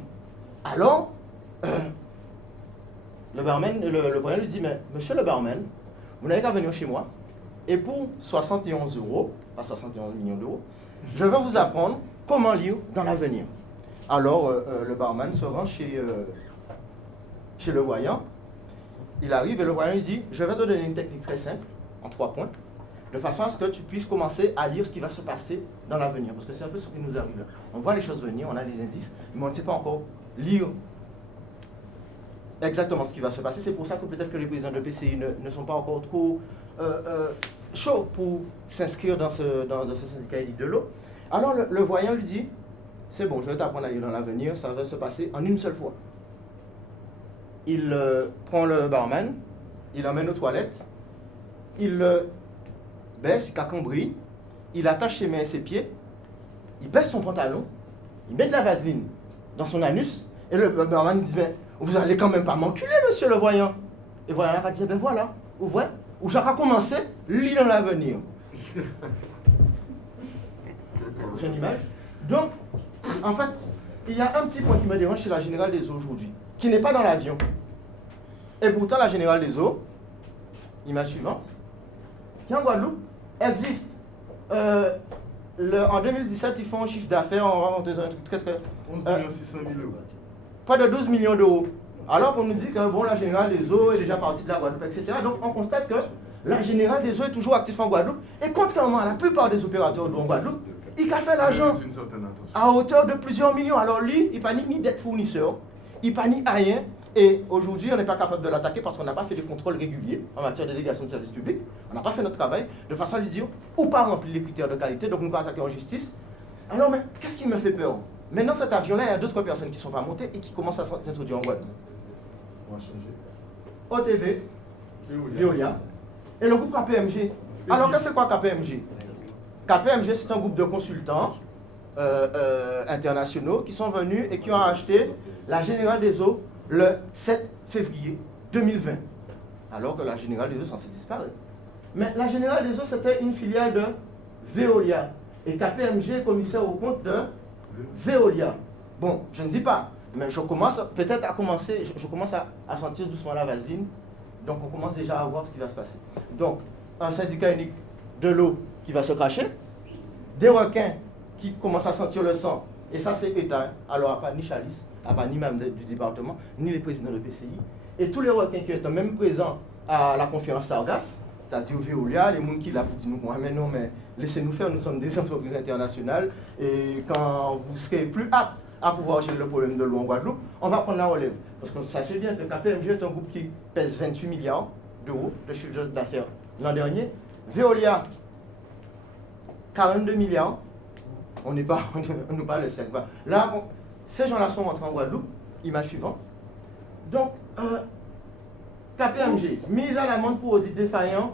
Alors, le voyant lui dit, mais monsieur le barman, vous n'avez qu'à venir chez moi, et pour 71 €, pas 71 millions d'euros, je vais vous apprendre comment lire dans l'avenir. Alors, le barman se rend chez le voyant. Il arrive et le voyant lui dit, je vais te donner une technique très simple, en 3 points, de façon à ce que tu puisses commencer à lire ce qui va se passer dans l'avenir. Parce que c'est un peu ce qui nous arrive là. On voit les choses venir, on a les indices, mais on ne sait pas encore lire exactement ce qui va se passer. C'est pour ça que peut-être que les présidents de PCI ne sont pas encore trop chauds pour s'inscrire dans ce syndicat unique de l'eau. Alors le voyant lui dit, c'est bon, je vais t'apprendre à lire dans l'avenir, ça va se passer en une seule fois. Il prend le barman, il l'emmène aux toilettes, il le baisse, il cacambrie, il attache ses mains et ses pieds, il baisse son pantalon, il met de la vaseline dans son anus. Et le barman dit, mais vous allez quand même pas m'enculer, monsieur le voyant. Et voilà, il dit, ben voilà, vous voyez, où j'aurai commencé, lit dans l'avenir. J'ai une image. Donc, en fait, il y a un petit point qui me dérange chez la Générale des Eaux aujourd'hui, qui n'est pas dans l'avion. Et pourtant, la Générale des Eaux, image suivante, qui en Guadeloupe, existe. En 2017, ils font un chiffre d'affaires, on va monter un truc très très... 11 600 000 euros. Pas de 12 millions d'euros. Alors qu'on nous dit que bon, la Générale des Eaux est déjà partie de la Guadeloupe, etc. Donc on constate que la Générale des Eaux est toujours active en Guadeloupe. Et contrairement à la plupart des opérateurs d'eau en Guadeloupe, il a fait l'argent à hauteur de plusieurs millions. Alors lui, il n'a ni d'être fournisseur, il n'a ni rien. Et aujourd'hui, on n'est pas capable de l'attaquer parce qu'on n'a pas fait de contrôle régulier en matière de délégation de services publics. On n'a pas fait notre travail de façon à lui dire ou pas remplir les critères de qualité, donc nous pas attaquer en justice. Alors, mais qu'est-ce qui me fait peur? Maintenant, cet avion-là, il y a d'autres personnes qui ne sont pas montées et qui commencent à s'introduire en Guadeloupe. On va changer. OTV, Veolia et le groupe KPMG. Alors, qu'est-ce que c'est quoi KPMG? KPMG, c'est un groupe de consultants internationaux qui sont venus et qui ont acheté la Générale des Eaux le 7 février 2020. Alors que la Générale des Eaux est censée disparaître. Mais la Générale des Eaux, c'était une filiale de Veolia. Et KPMG est commissaire au compte de Veolia. Bon, je ne dis pas, mais je commence peut-être à commencer, je commence à sentir doucement la vaseline. Donc on commence déjà à voir ce qui va se passer. Donc, un syndicat unique de l'eau qui va se cracher, des requins qui commencent à sentir le sang, et ça c'est État, alors pas ni Chalice, pas ni même du département, ni les présidents de PCI, et tous les requins qui étaient même présents à la conférence Sargas, c'est-à-dire Veolia, les gens qui l'ont dit nous, mais non, mais laissez-nous faire, nous sommes des entreprises internationales, et quand vous serez plus aptes à pouvoir gérer le problème de l'eau en Guadeloupe, on va prendre la relève. Parce que sachez bien que KPMG est un groupe qui pèse 28 milliards d'euros de chiffre d'affaires l'an dernier. Veolia, 42 milliards. On n'est pas le 5. Là, ces gens-là sont rentrés en Guadeloupe. Image suivante. Donc, KPMG, mise à l'amende pour audit défaillant.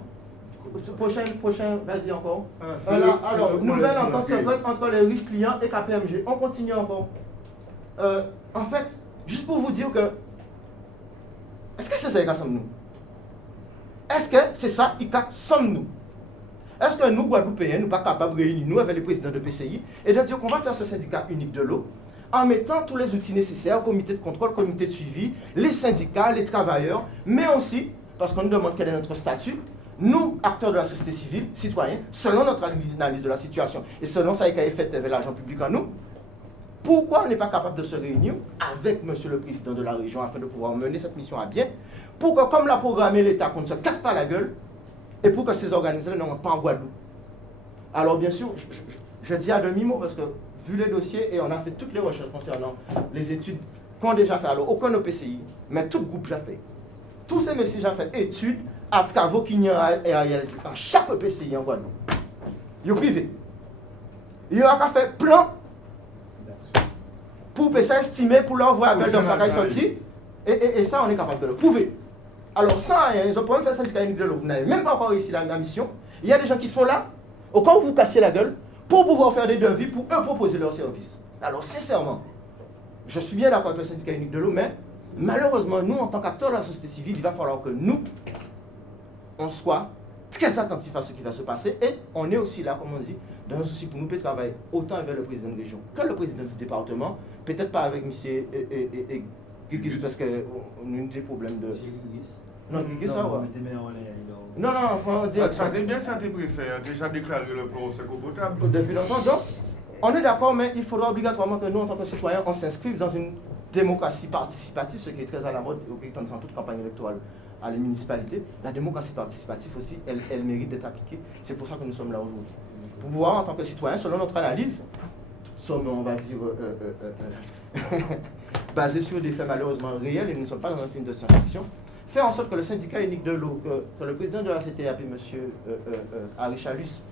Prochain, vas-y encore. Alors, nouvelle entente secrète entre les riches clients et KPMG. On continue encore. En fait, juste pour vous dire que, est-ce que c'est ça qui sommes-nous? Est-ce que c'est ça qui sommes-nous? Est-ce que nous, Guadeloupéens, nous ne sommes pas capables de réunir nous avec les présidents de PCI et de dire qu'on va faire ce syndicat unique de l'eau en mettant tous les outils nécessaires, comité de contrôle, comité de suivi, les syndicats, les travailleurs, mais aussi, parce qu'on nous demande quel est notre statut, nous, acteurs de la société civile, citoyens, selon notre analyse de la situation et selon ça qui a été fait avec l'argent public en nous, pourquoi on n'est pas capable de se réunir avec monsieur le président de la région afin de pouvoir mener cette mission à bien, pour que, comme l'a programmé l'État, qu'on ne se casse pas la gueule, et pour que ces organismes n'ont pas en Guadeloupe. Alors bien sûr, je dis à demi-mot parce que vu les dossiers, et on a fait toutes les recherches concernant les études qu'on a déjà fait, alors aucun OPCI, mais tout groupe déjà fait. Tous ces messieurs déjà fait études à travaux qui n'y a réalisé dans chaque OPCI en Guadeloupe. Ils ont privé. Ils ont fait plan pour PCA estimer, pour leur voir appel de travail sorti, et ça on est capable de le prouver. Alors ça, ils ont pas même fait syndicat unique de l'eau, vous n'avez même pas encore réussi la mission. Il y a des gens qui sont là, au cas où vous cassez la gueule, pour pouvoir faire des devis, pour eux proposer leur service. Alors sincèrement, je suis bien d'accord avec le syndicat unique de l'eau, mais malheureusement, nous en tant qu'acteurs de la société civile, il va falloir que nous, on soit très attentifs à ce qui va se passer, et on est aussi là, comme on dit, dans un souci pour nous peut travailler autant avec le président de région que le président du département, peut-être pas avec M. Guigui, parce qu'on a des problèmes de... Non, Guigui, ça va. Non, on dit... Ça t'est bien, ça t'est préféré, déjà déclaré le procès au potable. Depuis longtemps, donc, on est d'accord, mais il faudra obligatoirement que nous, en tant que citoyens, on s'inscrive dans une démocratie participative, ce qui est très à la mode, dans toute campagne électorale à la municipalité. La démocratie participative aussi, elle mérite d'être appliquée. C'est pour ça que nous sommes là aujourd'hui. Pour pouvoir, en tant que citoyens, selon notre analyse, sommes, on va dire, basés sur des faits malheureusement réels, et nous ne sommes pas dans un film de science-fiction, faire en sorte que le syndicat unique de l'eau, que le président de la CTAP, M. Harry Chalus,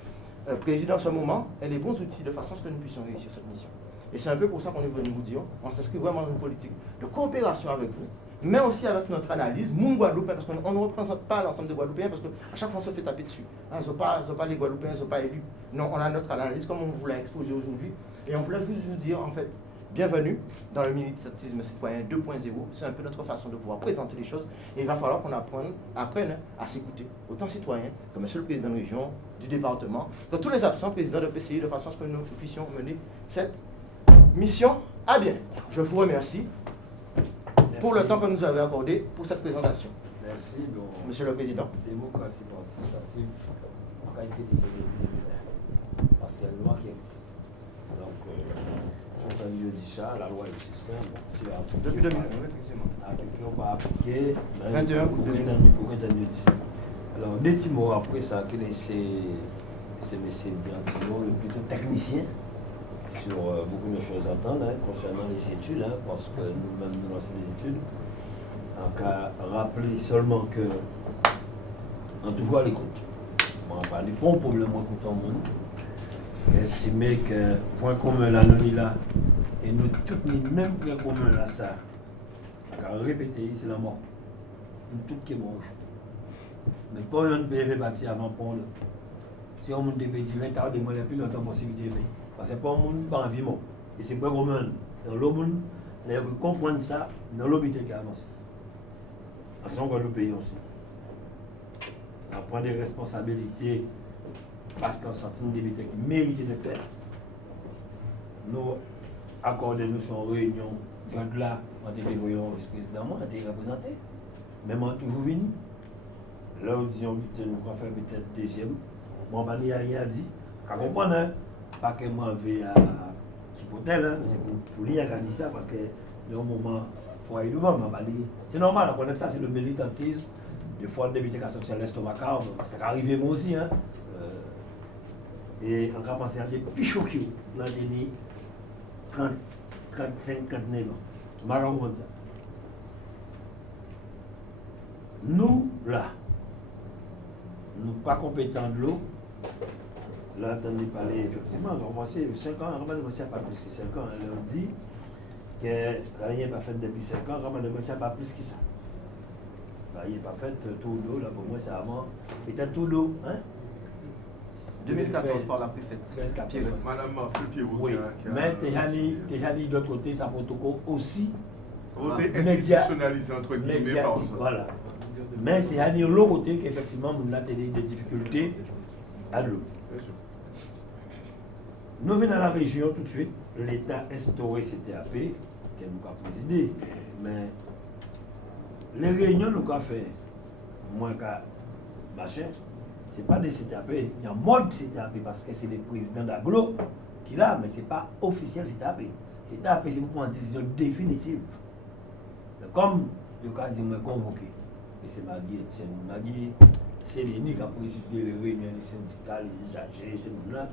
préside en ce moment, ait les bons outils de façon à ce que nous puissions réussir cette mission. Et c'est un peu pour ça qu'on est venu vous dire, on s'inscrit vraiment dans une politique de coopération avec vous, mais aussi avec notre analyse, mon Guadeloupéen, parce qu'on ne représente pas l'ensemble des Guadeloupéens, parce qu'à chaque fois on se fait taper dessus. Ils ne sont pas les Guadeloupéens, ils ne sont pas élus. Non, on a notre analyse, comme on vous l'a exposé aujourd'hui, et on voulait juste vous dire, en fait, bienvenue dans le militantisme citoyen 2.0. C'est un peu notre façon de pouvoir présenter les choses. Et il va falloir qu'on apprenne à s'écouter, autant citoyens que monsieur le président de région, du département, que tous les absents présidents de PCI, de façon à ce que nous puissions mener cette mission à bien. Je vous remercie pour le temps que nous avez accordé pour cette présentation. Merci. Donc, monsieur le président. Démocratie participative, en qualité de parce qu'il y a une loi qui existe. Donc, je suis mieux dit ça, la loi existe. Bon, depuis 2009, effectivement. Appliqué ou pas appliqué, 21 août 2009. Alors, des petits mots après ça, que ces messieurs diront plutôt techniciens sur beaucoup de choses à entendre concernant les études, parce que nous-mêmes nous lançons les études. Donc, à rappeler seulement que, en toujours à l'écoute, on va parler pas de problème avec tout le monde. Estimer que point commun là, nous là, et nous tous les mêmes points communs là, ça, on répéter, c'est la mort. Nous tous qui mangent. Mais pas un PV parti avant pour le. Si on peut dire retardez moi la plus longtemps possibilité. Parce que pas un monde pas envie mort. Et c'est pas commun. Dans le monde, on comprendre ça, dans l'hôpital qui avance. En ce moment, nous payons aussi. On prend des responsabilités. Parce qu'en sortant des députés qui méritent de faire, nous accordons nous sur réunion, quand là, on était voyons vice-président, on était représenté, même on toujours venu. Là, on dit, nous va faire peut-être deuxième. Bon, ben, il n'y a rien dit. Quand on comprend, pas que moi, je vais à Kipotel, mais c'est pour lui qui a dit ça, parce que, dans un moment, il faut aller devant. C'est normal, on connaît ça, c'est le militantisme. Des fois, on député qui a sorti l'estomac, ça arrive moi aussi. Et on a pensé à des pichots qui ont donné 30, 35, 39 ans. Je vais comprendre ça. Nous, là, nous ne sommes pas compétents de l'eau. Là, on a parlé, effectivement, on a commencé 5 ans, on a commencé à pas plus que 5 ans. On dit que rien n'est pas fait depuis 5 ans, on a commencé à pas plus que ça. Rien n'est pas fait, tout d'eau, là, pour moi, c'est avant. Peut-être tout d'eau, hein? 2014 par la préfète. Madame Marcel Pierrot. Oui, mais déjà dit d'autre côté, ça protocole aussi. Institutionnalisé entre guillemets par ça. Voilà. Mais c'est à dire l'autre côté qu'effectivement, nous avons des difficultés à l'eau. Nous venons à la région tout de suite, l'État a instauré CTAP, que nous avons présidé, mais les réunions nous avons fait, moins qu'à machin. Ce n'est pas des CTAP, il y a un mode CTAP parce que c'est le président d'Aglo qui l'a, mais ce n'est pas officiel CTAP. CTAP, c'est pour prendre une décision définitive. Mais comme le cas dit, moi convoqué, et c'est Magui, c'est l'ennemi qui a présidé les réunions des syndicats, les usagers, ce monde-là,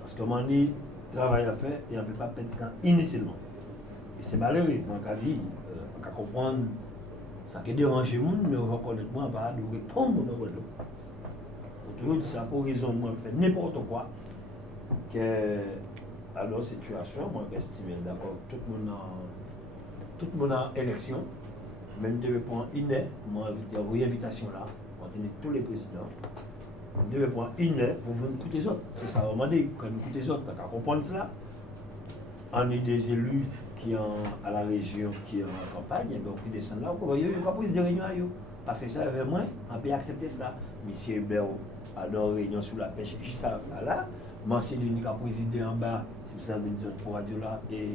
parce que mon dit, travail à faire et on ne peut pas perdre de temps inutilement. Et c'est malheureux, moi qui dit, on peut comprendre, ça peut déranger les gens, mais on va connaître moi, on va répondre à l'autre. Toujours ça pour raison moi faire n'importe quoi que alors situation moi j'estime d'accord tout le monde en élection même devait prendre une heure moi envoyer invitation là on tenait tous les présidents on devait prendre une heure pour venir écouter les autres c'est ça on m'a dit quand nous écoutez les autres parce qu'on comprendre cela on est des élus qui sont à la région qui sont en campagne et bien on descend là on voyez pas prise de réunion à eux parce que ça avait moins on peut accepter cela monsieur Béo à nos réunions sur la pêche, ça là, Mansi l'unique présidé en bas, c'est ça veut pour radio là, et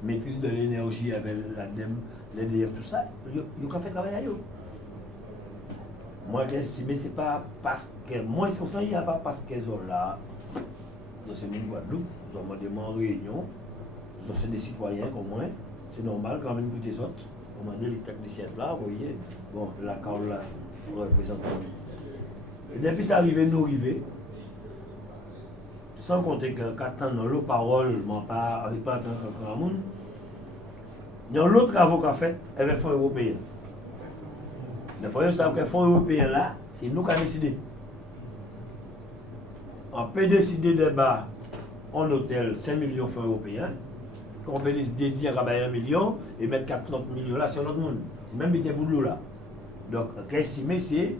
maîtrise de l'énergie avec l'ADEME, l'EDF, tout ça, ils ont fait travailler à eux. Moi, j'estime que ce n'est pas parce que, moi, c'est comme ça, il n'y a pas parce qu'ils sont là, dans ce même Guadeloupe, nous avons demandé en réunion, nous sommes des citoyens comme moi, c'est normal quand même que les autres, on m'a dit les techniciens là, vous voyez, bon, la Carole là, on représente. Et depuis ça arrivé, nous arrivons, sans compter que quand on a l'autre parole, on n'arrive pas à entendre quelqu'un à monde, il y a l'autre travail qu'a fait avec le Fonds européen. Le Fonds savent que le Fonds européen là, c'est nous qui avons décidé. On peut décider de bas en hôtel 5 millions de fonds européens, qu'on peut décider de dire 1 million et mettre 40 millions là sur notre monde. C'est même des bouts de l'eau là. Donc, estimer c'est.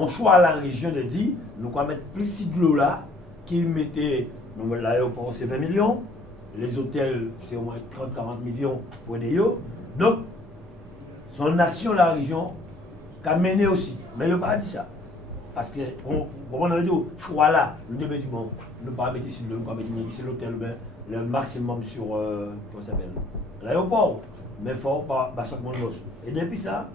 On choisit à la région de dire, nous allons mettre plus de l'eau là, qui mettait l'aéroport c'est 20 millions, les hôtels, c'est au moins 30-40 millions pour les yo. Donc, son action la région qu'a mené aussi. Mais il n'a pas dit ça. Parce que, on a dit, choix là, nous devons dire, bon, nous ne pas mettre ici, nous ne pas mettre ici l'hôtel, le maximum sur, comment ça s'appelle, l'aéroport. Mais il faut pas chaque monde l'os. Et depuis ça,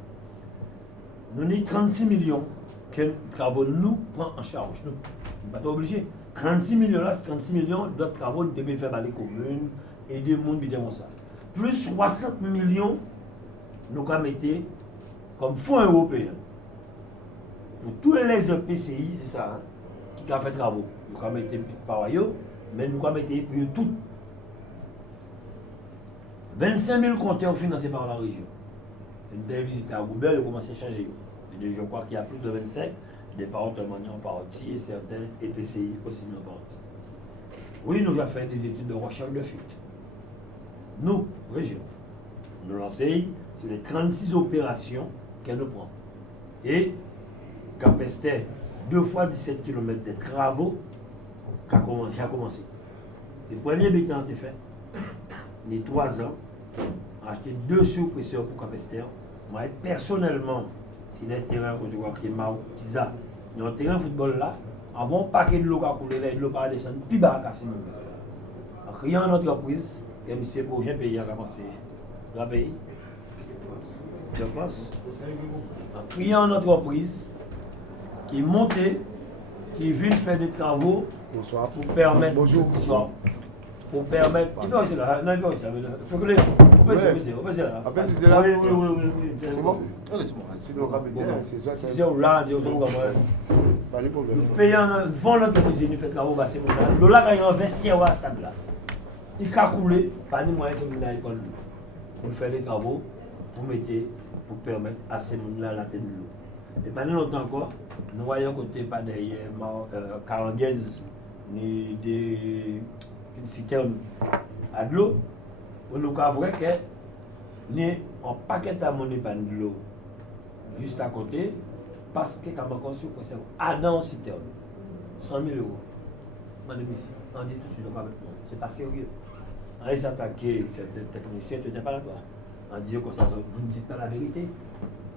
nous avons 36 millions que les travaux nous prennent en charge. Nous ne sommes pas obligés. 36 millions là, c'est 36 millions d'autres travaux nous devons faire par les communes et des mondes qui comme ça. Plus 60 millions, nous avons mis comme fonds européen. Pour tous les EPCI, c'est ça, hein, qui ont fait travaux. Nous avons mis par ailleurs, mais nous avons mis pour tout. 25 000 compteurs financés par la région. Nous avons visité à Goubert, ils ont commencé à changer. Je crois qu'il y a plus de 25 départements en partie et certains EPCI aussi en partie. Oui, nous avons fait des études de recherche de fuite. Nous, région, nous lançons sur les 36 opérations qu'elle nous prend. Et Capester, 2 fois 17 km de travaux qui a commencé. Le premier béton a été fait, les 3 ans, on a acheté 2 surpresseurs pour Capester. Moi, personnellement, si les terrains que tu vois qui est marre, Tisa, dans le terrain de football là, avant un paquet de l'eau qui a coulé là, l'eau va descendre, puis bas à casser. En créant une entreprise, qui est M. Projet Pays a commencé. La pays, je pense. En créant une entreprise qui est montée, qui vient faire des travaux Bonsoir. pour permettre. Bonjour. Pour permettre. Il peut aussi là. Non, il peut aussi là. Il faut que les. On peut essayer là. Après, si c'est là. Oui. C'est bon? Oui, c'est bon. Si le capitaine, c'est ça. Si c'est là, Dieu, comment. Pas de problème. Nous payons, vont l'entreprise venir faire travaux, c'est mon là. Lola, quand il investit à ce stade là, il a coulé, pas ni moyen, c'est mon là, pour faire les travaux, pour permettre à ces gens là la tête de l'eau. Et pas longtemps encore, nous voyons côté pas derrière Caranguaise, ni des citernes à de l'eau, pour nous avouer que nous avons un paquet à monnaie de l'eau juste à côté, parce que quand on construit pour ça, Adam citerne, 100 000 euros. Madame ici, on dit tout de suite, c'est pas sérieux. On a attaqué certains techniciens, tu n'es pas là-bas. On dit que ça, vous ne dites pas la vérité.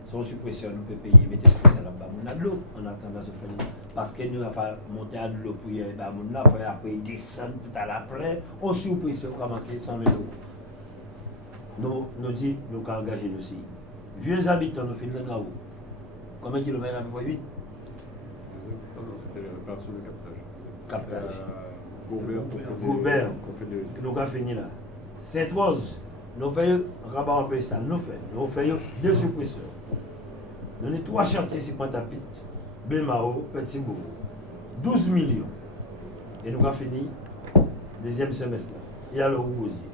Sans suppression, nous pouvons payer, mettez suppression là-bas, on a de l'eau, on attend dans ce phénomène. Parce que nous avons monté à de l'eau pour y aller, on a fait après descendre tout à la pleine, on suppression, on a manqué 100 000 euros. Nous disons, nous avons engagé nous aussi. Vieux habitants, nous faisons les travaux. Combien de kilomètres à peu près 8? C'était le repart sur le captage. Captage. Goubert. Nous avons fini là. Sainte-Rose, nous faisons, rabat un peu ça, nous faisons 2 suppresseurs. Nous avons 3 chantiers sur Pointe-à-Pitre, Belmao, Petit Bourg. 12 millions. Et nous avons fini le 2e semestre là. Il y a le Rougosier.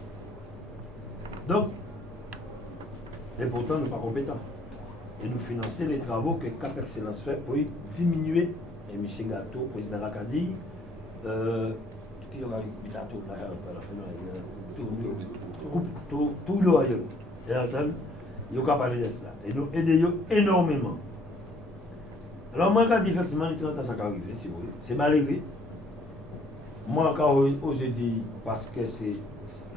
Donc, et pourtant, nous ne sommes pas compétents. Et nous financer les travaux que Cap Excellence fait pour diminuer. Et M. Gâteau, président de l'Acadie, qui aura eu Gâteau, tout le royaume. Et entendre, il y a parlé de cela. Et nous aidons énormément. Alors, moi, quand effectivement, les 30 ans, ça va arriver, c'est malheureux. Moi, quand je dis, parce que c'est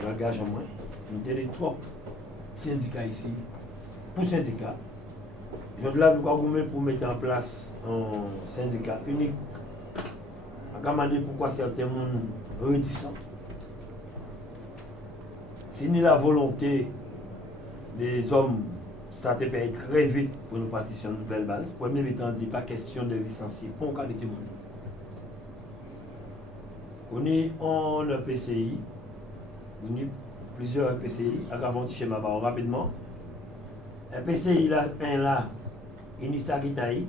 l'engagement, nous tenons 3 syndicats ici, pour syndicats. Je suis là pour mettre en place un syndicat unique. Je me demande pourquoi certains sont réticents. Si ni la volonté des hommes, ça te paye très vite pour nous partir sur une nouvelle base. Premier temps, dit pas question de licencier pour qualité monde. On est en EPCI, on est plusieurs EPCI, avant de schéma rapidement. EPCI là, un là. Inisagitaï,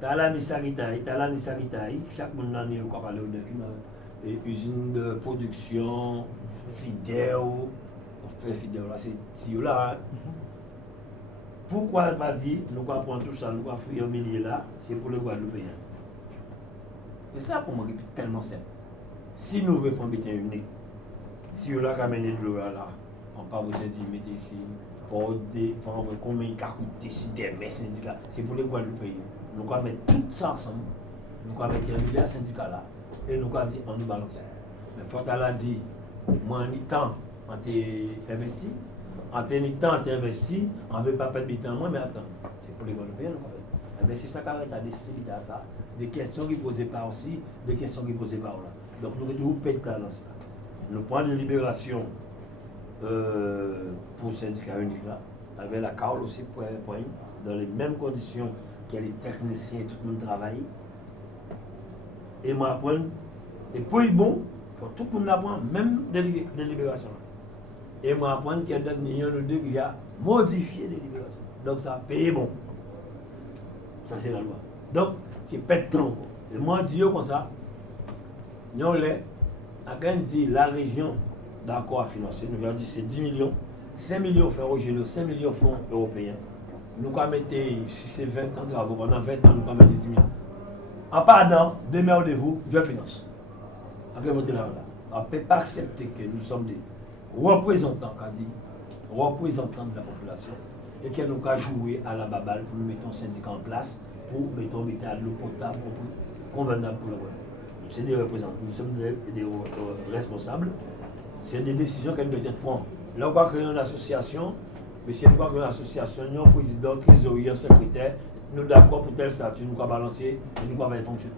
Tala Nisagitaï, chaque monde a une usine de production, Fidèle, on fait Fidèle là, c'est là. Pourquoi pas dire, nous allons prendre tout ça, nous allons fouiller un millier là, c'est pour le Guadeloupéen. C'est ça pour moi qui est tellement simple. Si nous voulons faire un béton unique, si on a amené de l'eau là, on parle de dire, mettez ici. Pour combien de cas décider des syndicats, c'est pour les Guadeloupéens. Nous allons mettre tout ça ensemble, nous allons mettre un milliard de syndicats là, et nous allons dire on nous balance. Mais faut aller dire, moi en temps, on t'a investi, en temps, on t'a investi, on ne veut pas perdre du temps, moi, mais attends, c'est pour les Guadeloupéens, c'est ça qu'on a décidé de ça. Des questions qui posaient par aussi, des questions qui posaient par là. Donc nous devons payer dans ça. Le point de libération pour le syndicat unique là, avec la CAOL aussi pour dans les mêmes conditions que les techniciens et tout le monde travaille. Et moi apprendre, et pour le bon, il faut tout le monde apprendre, même des libérations. Et moi apprendre qu'il y a des millions de deux qui a modifié les libérations. Donc ça paye bon. Ça c'est la loi. Donc, c'est pas de temps. Et moi, je dis comme ça, nous avons dit la région d'accord à financer, nous avons dit c'est 10 millions, 5 millions fonds régionaux, 5 millions fonds européens. Nous avons mis, si c'est 20 ans de travaux, pendant 20 ans, nous avons mis 10 millions. En pardon, démerdez-vous, je finance. On ne peut pas accepter que nous sommes des représentants, représentants de la population, et que nous avons joué à la baballe pour nous mettre un syndicat en place, pour mettre à de l'eau potable convenable pour la Guadeloupe. C'est des représentants, nous sommes des responsables, c'est des décisions qu'elles doivent être prises. Là, on va créer une association, mais si on va créer une association, nous avons un président, trésorier, un secrétaire, nous d'accord pour tel statut, nous allons balancer et nous allons fonctionner.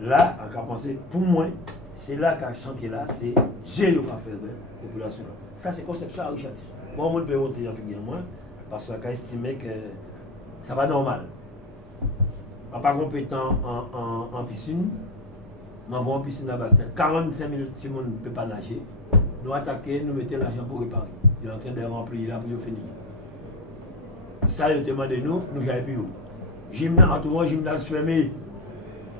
Là, on va penser, pour moi, c'est là qu'à chanter là, c'est j'ai le faire la population. Ça, c'est conception à Richard. Moi, je peux voter en figure moins, parce qu'on a estimé que ça va normal. On n'est pas compétent en piscine. Nous avons une piscine là-bas, 45 000 petits monde ne peut pas nager. Nous attaquons, nous mettons l'argent pour réparer. Il est en train de remplir là pour finir. Ça, il demande de nous, nous n'avons plus où. Gymnase, en tout cas, gymnase fermé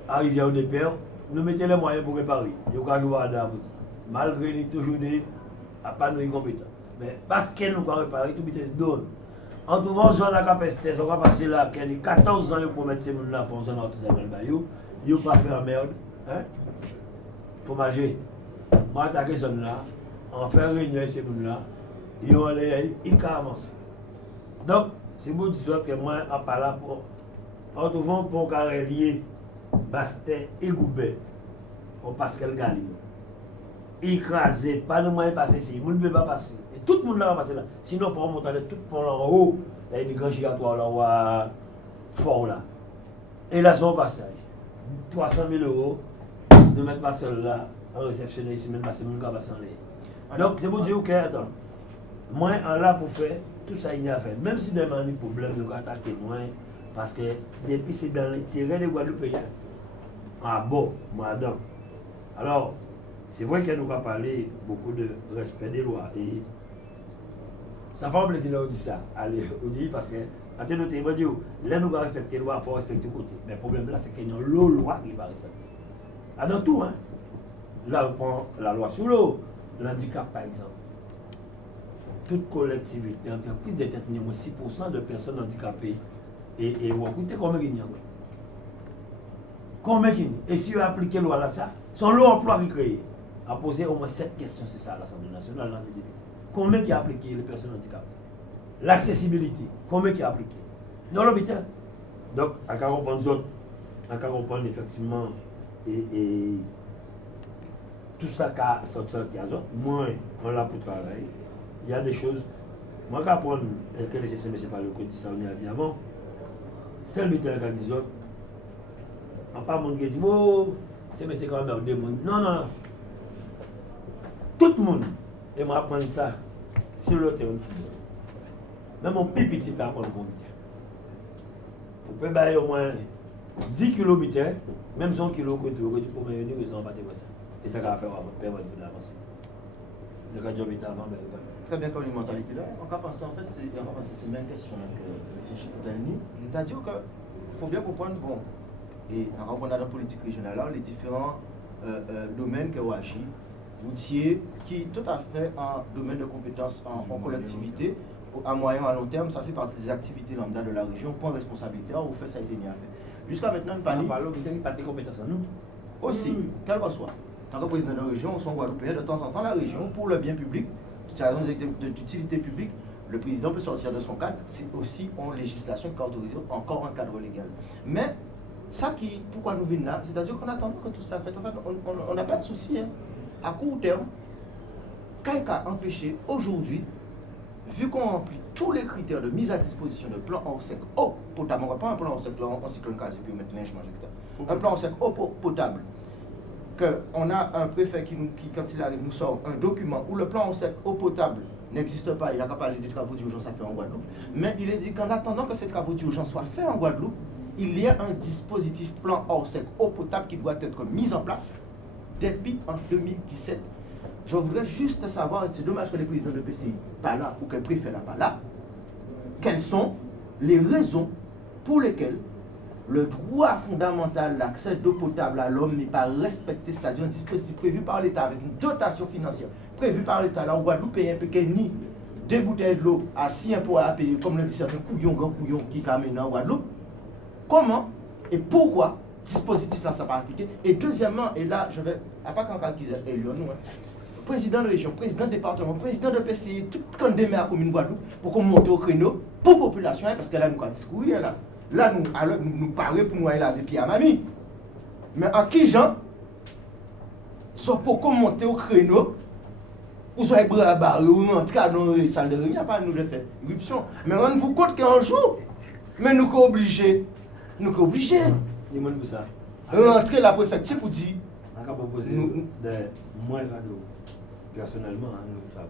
à Rivière-des-Pères, nous mettons les moyens pour réparer. Il y a jouer à la malgré les toujours des à pas nous compétents. Mais parce que nous avons réparé, tout vitesse donne. En tout cas, on a capacité, on va passer là, 14 ans pour mettre ces gens là pour zone artisanale, ils ne vont pas faire merde. Il faut manger. Moi, attaquer zone là, en faire réunion avec ces gens là, ils vont aller, ils vont avancer. Donc, c'est pour dire que moi, je ne pas là pour. En tout cas, pour lier Bastet et Goubet, au Pascal Galli. Écrasé, pas de moyen de passer ici, il ne peut pas passer. Et tout le monde là va passer là. Sinon, il faut remonter tout le monde en haut. Il y a une grande giratoire là, fort là. Et là, son passage. 300 000 €, de mettre ma seule là, en réceptionné ici, même passer mon gars sans les. Donc, c'est pour dire que, attends, moi, en là pour faire, tout ça, il y a à faire. Même si des problèmes de attaquer moi, parce que depuis c'est dans l'intérêt des Guadeloupéens. Ah bon, moi, donc. Alors, c'est vrai qu'elle nous a parlé beaucoup de respect des lois. Et ça fait un plaisir de dire ça. Allez, on dit parce que, attendez, je dis, là, nous allons respecter les lois, il faut respecter le côté. Mais le problème là, c'est qu'il y a une loi qui va respecter. Ah, dans tout, hein. Là, on prend la loi sur l'eau, l'handicap par exemple. Toute collectivité, entreprise détermine au moins 6% de personnes handicapées. Et vous écoutez combien il y a. Combien il y a. Et si vous appliquez la loi là, ça, son lot emploi qui crée. A posé au moins 7 questions, c'est ça, à l'Assemblée nationale, l'année début. Combien qui a appliqué les personnes handicapées? L'accessibilité, combien qui a appliqué? Dans l'hôpital. Donc, à quoi comprendre effectivement et tout ça qui a sorti en cas moi, on l'a pour travailler. Il y a des choses. Moi, je comprends que les CCMS, c'est pas le côté ça, on a dit avant. C'est le terrain qui dit autres. On pas monde qui dit, oh, c'est quand même des monde. Non, non, non. Tout le monde. Et moi, apprendre ça sur le terrain de football. Même mon petit peut apprendre le football. Vous pouvez bailler au moins 10 km, même 100 km que tu peux venir, ils ont pas de ça. Et ça va faire permettre d'avancer. Le cas de job est avant, Très bien, comme une mentalité là, on va penser en fait, c'est la même question que M. Chikoutani. Il a dit qu'il faut bien comprendre, bon, et en rencontrant la politique régionale, là, les différents domaines que vous agissez, routier, qui tout à fait un domaine de compétences en collectivité, à moyen ou à long terme, ça fait partie des activités lambda de la région, point responsabilité, vous faites ça a été bien fait. Jusqu'à maintenant, nous parlons de compétences à nous. Aussi, quel que soit. En tant que président de la région, on sont Guadeloupéens, de temps en temps, la région, pour le bien public, d'utilité publique, le président peut sortir de son cadre, c'est aussi une législation qui autorise encore un cadre légal. Mais, ça qui, pourquoi nous venons là, c'est-à-dire qu'on attend que tout ça fait. En fait, on n'a pas de souci. Hein. À court terme, qu'est-ce qui a empêché aujourd'hui, vu qu'on remplit tous les critères de mise à disposition de plan en sec eau potable, on ne va pas un plan en sec en cyclone quasi, puis maintenant je mange, etc. Un plan en sec eau potable, qu'on a un préfet qui, quand il arrive, nous sort un document où le plan en sec eau potable n'existe pas, il n'y a qu'à parler des travaux d'urgence à faire en Guadeloupe, mais il est dit qu'en attendant que ces travaux d'urgence soient faits en Guadeloupe, il y a un dispositif plan hors sec eau potable qui doit être mis en place depuis en 2017. Je voudrais juste savoir, c'est dommage que le président de PCI pas là ou que le préfet n'est pas là, quelles sont les raisons pour lesquelles le droit fondamental, l'accès d'eau potable à l'homme n'est pas respecté, c'est-à-dire un dispositif prévu par l'État avec une dotation financière prévue par l'État. Là, en Guadeloupe, paye un peu ni des bouteilles de l'eau à 6 impôts à payer, comme le dit certains couillons, grands couillons qui camènent en Guadeloupe. Comment et pourquoi dispositif là ça pas appliqué? Et deuxièmement, et là, je vais, à pas quand qui est nous, président de région, président de département, président de PCI, tout quand démarre à la commune Guadeloupe pour qu'on monte au créneau pour la population, parce que là, nous avons discouru, là. Là, nous parlons pour nous aller laver pied à mamie. Mais en qui gens sont pour qu'on monte au créneau, ou soit bras barrés, ou entrer dans les salles de réunion, pas nous de faire éruption. Mais rendez-vous compte qu'un jour, mais nous sommes obligés. Nous sommes obligés. Rentrer la préfecture pour dire. On a proposé des moyens cadeaux. Personnellement, nous savons.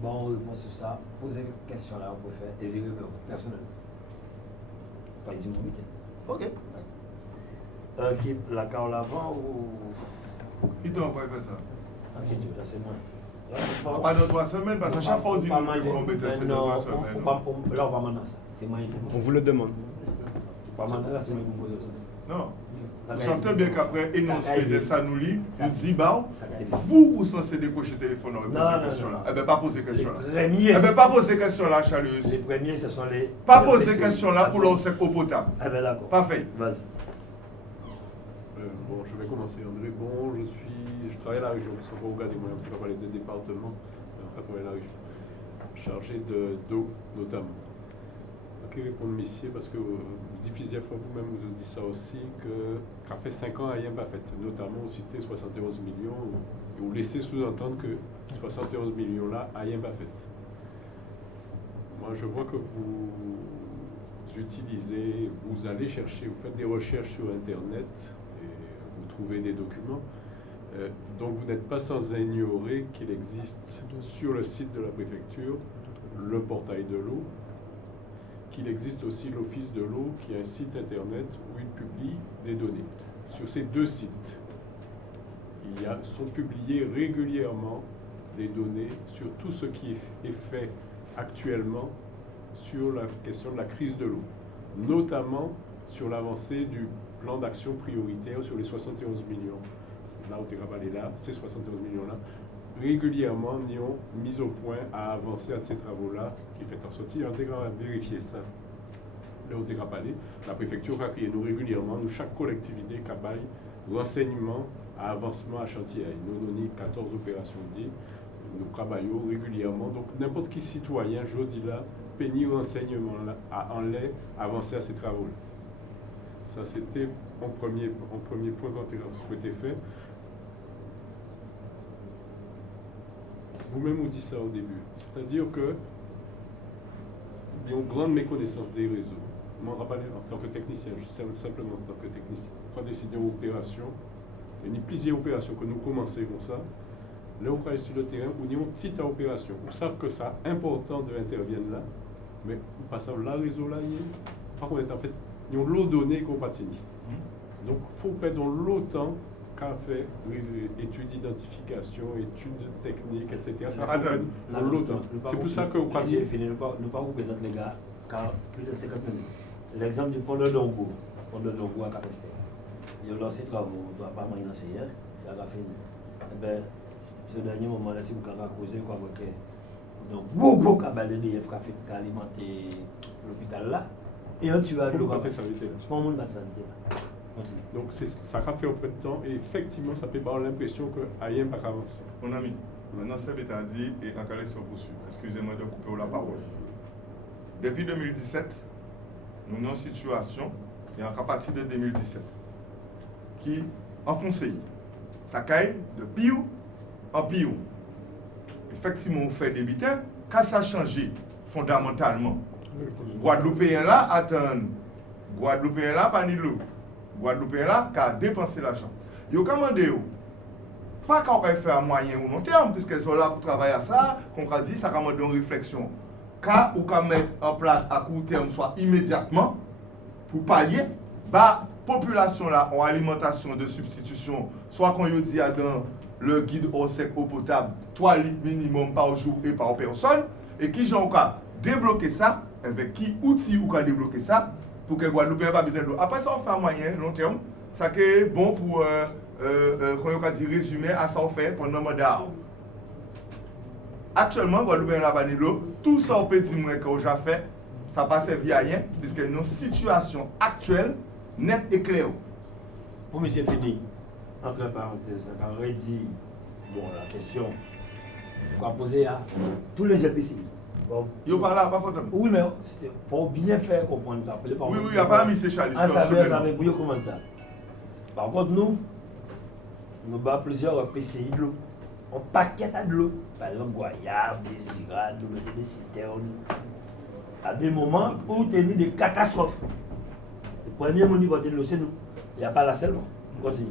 Bon, on réponse sur ça. Posez une question là au préfet et virer vers vous, personnellement. Enfin, dis-moi vite. Ok. Qui la carole avant ou. Qui t'a envoyé faire ça? Ok, là c'est moi. Pas dans 3 semaines, parce que chaque fois on dit pas qu'il faut embêter, c'est dans 3 semaines. Là, on va maintenant ça. C'est moi qui On vous le demande. pas maintenant ça, c'est moi qui propose ça. Non. Vous savez bien qu'après énoncer des sanoulis, vous dites, bah, Ça va être vous censez décocher le téléphone et poser Non, cette question-là. non. Eh bien, pas poser question là. les Eh premiers, bien, pas poser question là, Charles. les premiers, ce sont les. Pas poser question là pour l'eau sec eau potable. Ah ben d'accord. Pas fait. Vas-y. Bon, je vais commencer, André. Bon, je travaille à la région, parce qu'on va regarder moi, on va parler des départements, mais on va travailler à la région. Chargé d'eau, notamment. Ok, répondre, messieurs, parce que vous dites plusieurs fois vous-même, vous dites ça aussi, que ça fait 5 ans, rien pas fait. Notamment, vous citez 71 millions, et vous laissez sous-entendre que 71 millions-là, rien pas fait. Moi, je vois que vous utilisez, vous allez chercher, vous faites des recherches sur Internet, et vous trouvez des documents. Donc vous n'êtes pas sans ignorer qu'il existe sur le site de la préfecture le portail de l'eau, qu'il existe aussi l'Office de l'eau qui est un site internet où il publie des données. Sur ces deux sites, sont publiées régulièrement des données sur tout ce qui est fait actuellement sur la question de la crise de l'eau, notamment sur l'avancée du plan d'action prioritaire sur les 71 millions. Là où tu es là, ces 71 millions-là, régulièrement, nous avons mis au point à avancer à ces travaux-là, qui fait en sortie, on a vérifié ça. Là où tu es la préfecture a créé nous régulièrement, nous, chaque collectivité qui a renseignement à avancement à chantier. Nous donnons 14 opérations dit, nous travaillons régulièrement. Donc, n'importe qui citoyen, je dis là, pénit renseignement là, en l'air, avancer à ces travaux-là. Ça, c'était mon premier point qu'on a souhaité faire. Vous-même vous dites ça au début. C'est-à-dire que il y a une grande méconnaissance des réseaux. Moi, en tant que technicien, simplement en tant que technicien, pour décider une opération, il y a plusieurs opérations que nous commençons comme ça. Là, on travaille sur le terrain, où il y a une petite opération. On sait que c'est important d'intervenir là, mais on passe là, le réseau là, par contre, en fait, il y a l'eau donnée qu'on patine. Donc, il faut perdre l'autant qu'a fait études d'identification, études techniques, etc. C'est pour ça que vous prenez. Nous pas vous présenter les gars, car plus de 50 minutes. L'exemple du pont de Dongo à Capester. Il y a lancé travaux, on ne doit pas m'en lancer hier, ça a fini. Eh bien, ce dernier moment là, si vous avez causé, quoi, donc, beaucoup de DF qui a alimenté l'hôpital là, et on tue à l'eau. Tout le monde va s'inviter là. Donc ça a fait un peu de temps et effectivement ça peut avoir l'impression que rien n'a pas avancé. Mon ami, maintenant c'est l'État dit et en calé sur poursuivre. Excusez-moi de couper la parole. Depuis 2017, nous avons une situation, et à partir de 2017, qui enfoncée. Ça caille de pire en pire. effectivement, on fait débiter, quand ça a changé fondamentalement, Guadeloupéen là attend, Guadeloupéen là pas ni l'eau, Guadeloupéen là qui a dépensé l'argent. Yo commandé yo, pas qu'on peut faire à moyen ou long terme, puisqu'elles sont là pour travailler à ça, qu'on a dit, ça commande une réflexion. Quand on peut mettre en place à court terme, soit immédiatement, pour pallier, bah, population là en alimentation de substitution, soit qu'on y dit dans le guide eau sec eau potable, 3 litres minimum par jour et par personne, et qui j'en cas débloquer ça, avec qui outil ou qu'à débloquer ça, pour que Guadeloupe n'ait pas besoin d'eau. Après ça, on fait un moyen, long terme, ça qui est bon pour, quand on dit résumé à ça on fait pendant le mandat. Actuellement, Guadeloupe n'a pas d'eau, tout ça on peut dire que j'ai fait, ça passe via rien, puisque une situation actuelle, nette et claire. Pour M. Fini, entre parenthèses, on aurait dit, bon, la question qu'on va poser à tous les EPCI. Bon, Yo pas là, pas faute. oui, mais il faut bien faire comprendre ça. Oui, il n'y a pas mis ces chalices. On savait pour comment ça. Par contre, nous avons plusieurs PCI de l'eau. On paquet de l'eau. Par exemple, Goyab, des Sirades, des citernes. À des moments où il y a des catastrophes. Le premier niveau de l'eau, c'est nous. Il n'y a pas là seulement. Continue.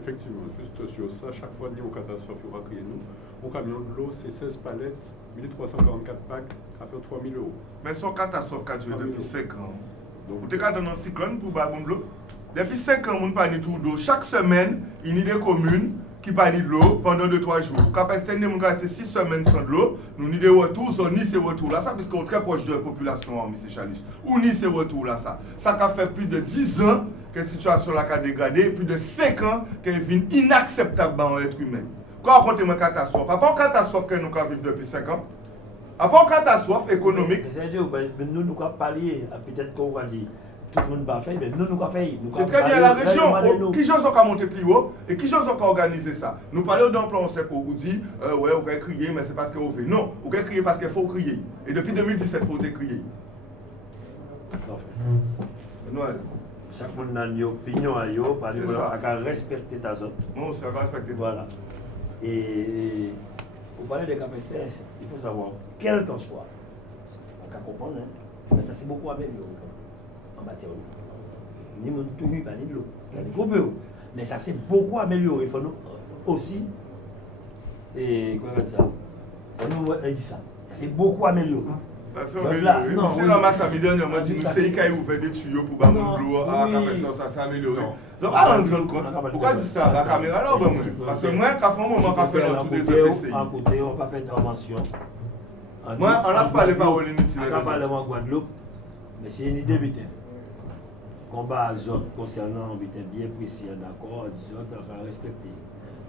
Effectivement, juste sur ça, chaque fois qu'il y a une catastrophe, il y aura crié nous. Au camion de l'eau, c'est 16 palettes, 1344 packs, ça fait 3 000 €. Mais son catastrophe qui a duré depuis 5 ans. Donc, vous êtes dans un cyclone pour bailler de l'eau. Depuis 5 ans, on n'a pas de tout d'eau. Chaque semaine, il y a des communes qui n'ont pas de l'eau pendant 2-3 jours. Quand on reste 6 semaines sans de l'eau, nous avons des retours, sur ni ces retours là, ça, parce qu'on est très proche de la population, M. Chalus. Ou ni ces retours là, ça. Ça a fait plus de 10 ans que la situation là a dégradé, plus de 5 ans qu'elle est inacceptable dans l'être humain. Quand on compte une catastrophe, à part une catastrophe que nous vivons depuis 5 ans, à part une catastrophe économique. C'est-à-dire que nous avons parlé, peut-être qu'on va dire, tout le monde va faire, mais nous avons fait. C'est très bien la région. Qui gens ont monté plus haut et qui gens ont organisé ça. Nous parlons d'un plan, on sait qu'on vous dit, ouais, on va crier, mais c'est parce qu'on fait. Non, on va crier parce qu'il faut crier. Et depuis 2017, il faut crier. Noël. Chaque monde a une opinion à eux, parce qu'on a respecté ta zone. Non, c'est respecté. Voilà. Et pour parler des capacités, il faut savoir, quel qu'en soit, on peut comprendre, hein, mais ça c'est beaucoup amélioré en matière d'eau. Ni mon toujours pas ni de l'eau, ni de mais ça c'est beaucoup amélioré. Il faut nous aussi, et comment dire ça, on nous dit ça, ça c'est beaucoup amélioré. C'est ramasse à midi, on m'a dit, nous c'est qu'il a ouvert des tuyaux pour bâtir de l'eau, ça s'est amélioré. Donc, à rendre compte, pourquoi dis ça? La caméra là, parce que moi, quand on moment qu'on fait dans tous les EPCI. À côté, on va faire intervention. Moi, on laisse pas les paroles inutiles. On va parler en Guadeloupe, mais c'est une idée butin. Combat à zone concernant un butin bien précis, d'accord, zone on va respecter.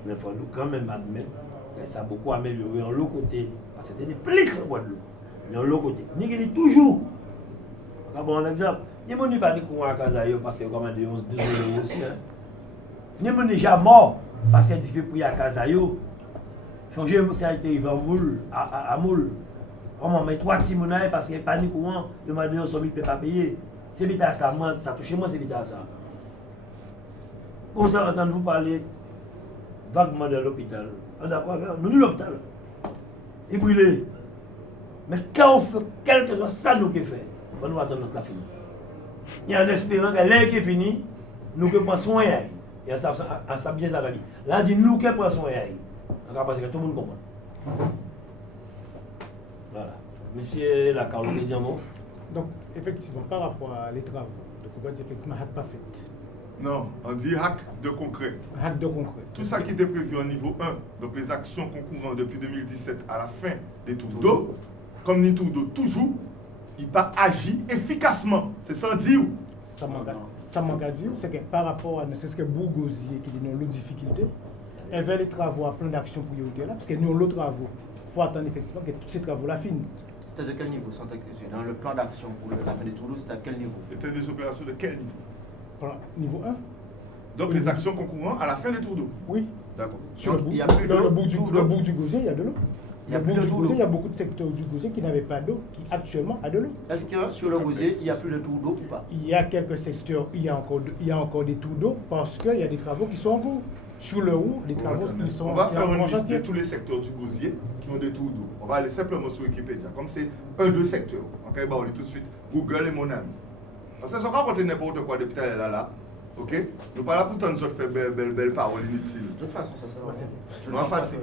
Mais il faut nous quand même admettre que ça a beaucoup amélioré en l'autre côté, parce que c'était plus en Guadeloupe. Mais de l'autre côté, nous avons toujours. Bon exemple, nous n'avons pas de courant à Kazayo parce que comme 12 € aussi. Nous n'avons déjà mort parce qu'il fait prix à Kazayo. Changer ça a été en moule, à moule. On m'a mis 3 petits mounais parce qu'il n'y a pas de courant. Demandez aux sommet ne peut pas payer. C'est vite à ça, ça touche moi, c'est vite à ça. Comme ça, entendez-vous parler vaguement de l'hôpital. On a quoi faire? Nous, l'hôpital. Il brûle. Mais quand on fait quelque chose, ça nous qui fait. On nous attendre notre fini. Il y a un espérant que l'un qui est fini, nous qui prenons soin. Il y a ça bien ça dit. Là, on dit nous qui prenons soin. Parce que tout le monde comprend. Voilà. Monsieur Lacao, vous dire un mot? Donc, effectivement, par rapport à les travaux, donc on va dire effectivement, hack pas fait. Non, on dit hack de concret. Hack de concret. Tout ça qui était prévu au niveau 1, donc les actions concourant depuis 2017 à la fin des tours d'eau, comme ni tours d'eau toujours, il pas agi efficacement. C'est sans dire. Ça m'a dit, c'est que par rapport à ce que Bourgosier qui dit nos difficultés, il y avait les travaux à plan d'action pour y là, parce que nous, les travaux, il faut attendre effectivement que tous ces travaux-là finissent. C'était de quel niveau? Dans le plan d'action pour la fin des tours d'eau, c'était à quel niveau? C'était des opérations de quel niveau? Niveau 1. Donc les actions concourant à la fin des tours d'eau? Oui. D'accord. Il y a plus d'eau. Le bout du Gosier, il y a de l'eau. Il y a plus de tour d'eau. Il y a beaucoup de secteurs du Gosier qui n'avaient pas d'eau, qui actuellement a de l'eau. Est-ce que sur le Gosier, il n'y a plus de tour d'eau ou pas? Il y a quelques secteurs, il y a encore des tours d'eau parce qu'il y a des travaux qui sont en cours. sur le haut, les travaux qui sont On va faire une en liste de chantier. tous les secteurs du gosier qui ont des tours d'eau. On va aller simplement sur Wikipédia. Comme c'est un, deux secteurs. Ok, bah on lit tout de suite. Google est mon ami. Parce que ça va raconter n'importe quoi depuis tout à l'heure là. Ok? Nous pas là pour tant de autres faire belle parole inutile. De toute façon, ça sert à rien. Je m'en fatigue.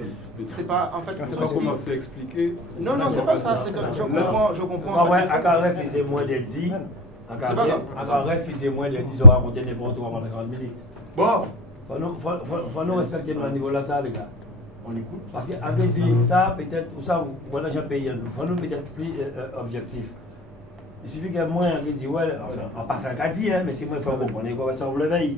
C'est pas, en fait, On ne pas commencer à expliquer. Non, non, c'est pas ça. C'est que je comprends. Ouais, à carré, faisait moins de 10. À C'est pas grave. carré, faisait moins de 10, on va raconter n'importe quoi pendant 40 minutes. Bon, Faut nous respecter nos niveaux là, ça, les gars. On écoute. Parce que, avec ça, peut-être, ou ça, voilà, j'ai payé, il faut nous peut-être plus objectif. Il suffit que moi, on dit, ouais, enfin, en passant qu'à dire, mais c'est moi qui faut comprendre, quoi, ça, vous le veille.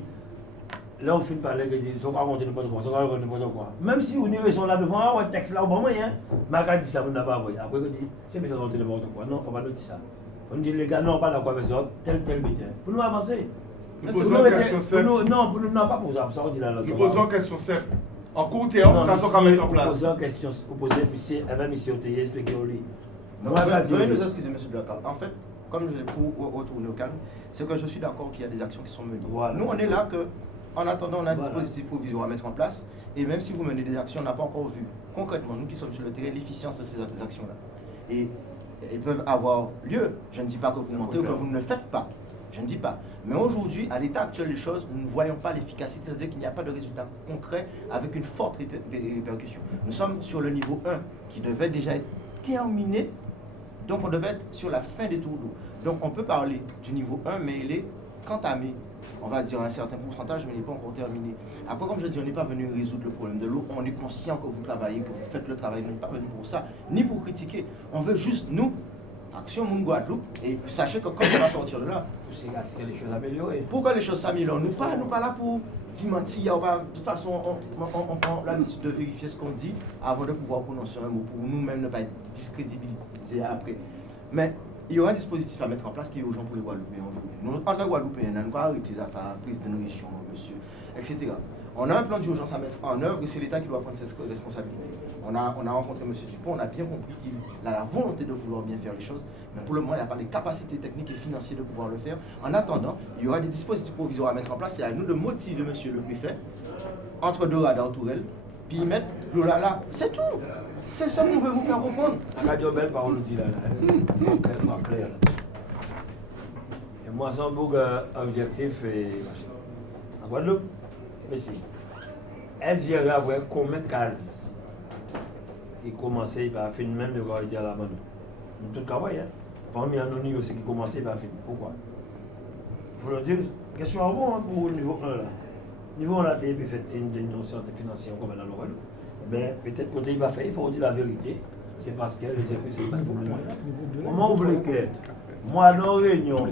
Là, on finit par dire, il ne faut pas raconter n'importe quoi, il faut pas raconter n'importe quoi. Même si vous n'y sont là devant, ah, ouais, texte là, au bon moyen, mais quand dit ça, vous n'avez pas envoyé. Après, on dit, c'est bien de raconter n'importe quoi. Non, il ne faut pas nous dire ça. On dit, les gars, non, pas d'accord avec ça, tel bétain. Pour nous avancer. nous posons une question simple. Non, pour nous, non, pas pour ça, on dit là. Nous posons une question simple. En court terme, quand on va mettre en place. Vous posez une question, vous posez, puis elle va m'y expliquer au lit. Veuillez nous excuser, monsieur Blacard. En fait, comme je l'ai pour retourner au calme, c'est que je suis d'accord qu'il y a des actions qui sont menées. Voilà, nous, on est là que, en attendant, on a un Voilà. dispositif provisoire à mettre en place. Et même si vous menez des actions, on n'a pas encore vu concrètement, nous qui sommes sur le terrain, l'efficience de ces actions-là. Et elles peuvent avoir lieu. Je ne dis pas que vous mentez ou que vous ne le faites pas. Je ne dis pas. Mais aujourd'hui, à l'état actuel des choses, nous ne voyons pas l'efficacité, c'est-à-dire qu'il n'y a pas de résultat concret avec une forte répercussion. Nous sommes sur le niveau 1 qui devait déjà être terminé, donc on devait être sur la fin des tours d'eau. Donc on peut parler du niveau 1, mais il est entamé, on va dire un certain pourcentage, mais il n'est pas encore terminé. Après, comme je dis, on n'est pas venu résoudre le problème de l'eau, on est conscient que vous travaillez, que vous faites le travail, on n'est pas venu pour ça, ni pour critiquer. On veut juste, nous, Action Moun Guadeloupe, et sachez que quand on va sortir de là, C'est qu'à ce que les choses améliorées. pourquoi les choses s'améliorent? Nous pas là pour dire mentir. De toute façon, on prend l'habitude de vérifier ce qu'on dit avant de pouvoir prononcer un mot pour nous-mêmes ne pas être discrédibilisés après. Mais il y aura un dispositif à mettre en place qui est urgent pour les Guadeloupéens aujourd'hui. Nous, en tant que Guadeloupéens, nous avons arrêté les affaires, prise de nourriture, monsieur, etc. On a un plan d'urgence à mettre en œuvre et c'est l'État qui doit prendre ses responsabilités. On a rencontré M. Dupont, on a bien compris qu'il a la volonté de vouloir bien faire les choses, mais pour le moment, il n'a pas les capacités techniques et financières de pouvoir le faire. En attendant, il y aura des dispositifs provisoires à mettre en place et à nous de motiver M. le préfet, entre deux radars tourelles, puis y mettre l'eau là. C'est tout. C'est ça qu'on veut vous faire comprendre. La radio belle parole dit là. Clair. Et moi, sans beaucoup objectif et machin. En Guadeloupe, mais si. Est-ce que j'ai combien de cases qui commençaient par finir même de voir à la main? Nous tout travail, hein. Parmi nous aussi qui commençaient par finir. Pourquoi? Il faut le dire, question avant pour le niveau 1 là. Niveau 1 là, tu as fait une dénonciation financière comme dans le Guadeloupe. Mais peut-être qu'on il va faire, il faut dire la vérité. C'est parce que les effets, c'est pas pour moi. Comment vous voulez que moi, dans la réunion,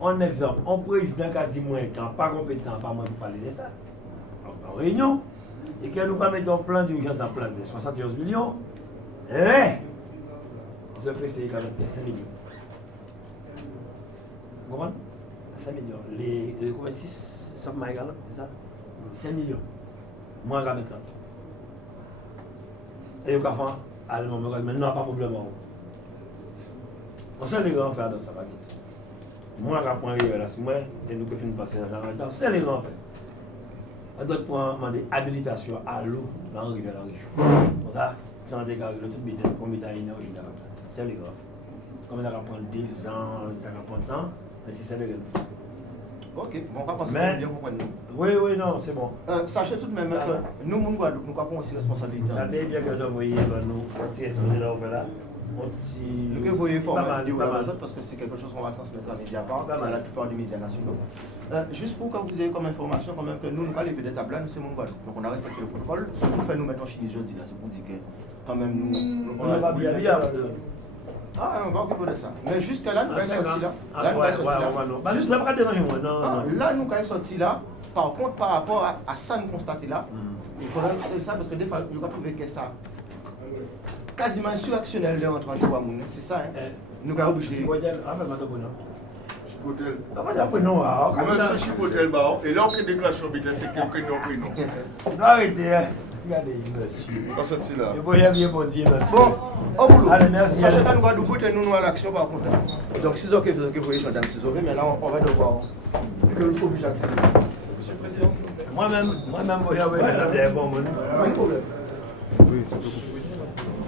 en exemple, un président qui a dit moi, qui n'est pas compétent, pas moi pour parler de ça, en réunion, et que nous pas mettre un plan d'urgence en place de 71 millions, ils ont fait c'est quand même 5 millions. Vous comprenez? 5 millions. Les 6, ça m'a égalé, c'est ça? 5 millions. Moi, je vais mettre là. Et au café, allemand, mais non, pas de problème. On sait les grands faire dans ça, pas dit. Moi, je prends les là, c'est moi, et nous pouvons passer dans la temps. C'est les grands faire. On doit prendre habilitation à l'eau dans la rivière. On a, sans dégager le tout bidon, comme il y a une origine. C'est les grands. Comme ça va prendre 10 ans, ça va prendre temps, mais c'est ça les grands. Ok, bon, on va penser Mais- bien comprendre. Oui, non, c'est bon. Sachez tout de même que nous, Moun Guadeloupe, nous avons aussi responsabilité. Ça t'est bien que j'ai envoyé nous, quand tu es exposé là, on fait là. Nous que vous voyez Pas mal, vidéo pas à mal. Amazon parce que c'est quelque chose qu'on va transmettre à Mediapart, Pas mal. à la plupart des médias nationaux. Juste pour que vous ayez comme information quand même que nous pas levé des tables là, nous c'est Moun Guadeloupe. Donc on a respecté le protocole. Ce qu'on fait nous mettre en Chine jeudi là, c'est pour dire que quand même nous On n'a pas bien Ah, on va occuper de ça. Mais jusqu'à là, nous sommes sortis là. Ah, Là, nous ouais, sommes sortis ouais, là. non. Bah, juste là, pas déranger moi, non. Là, nous sommes sortis là. Par contre, par rapport à ça, nous constatons là, il faudra c'est ça parce que des fois, nous avons trouvé que ça quasiment insurrectionnel de rentrer en Chouamoun. C'est ça, hein. Nous avons obligé. Ah, mais madame, non. Chipotel. Ah, mais après, non, ah, Comme comme ça. un Chipotel, et là on peut déclencher un bêtise, c'est que prénom. Non, arrêtez, hein. Regardez, monsieur. On va sortir là. Je peux y aller, bon Dieu, monsieur. Bon, au boulot. Allez, merci. Sachez que nous allons nous à l'action par contre. Donc 6 heures que vous voyez, je suis en train de 6 heures, mais là on va devoir que le oblige à accepter. Monsieur le Président. Moi-même, j'avais un bon monde. Pas de problème. Oui, tu peux couper.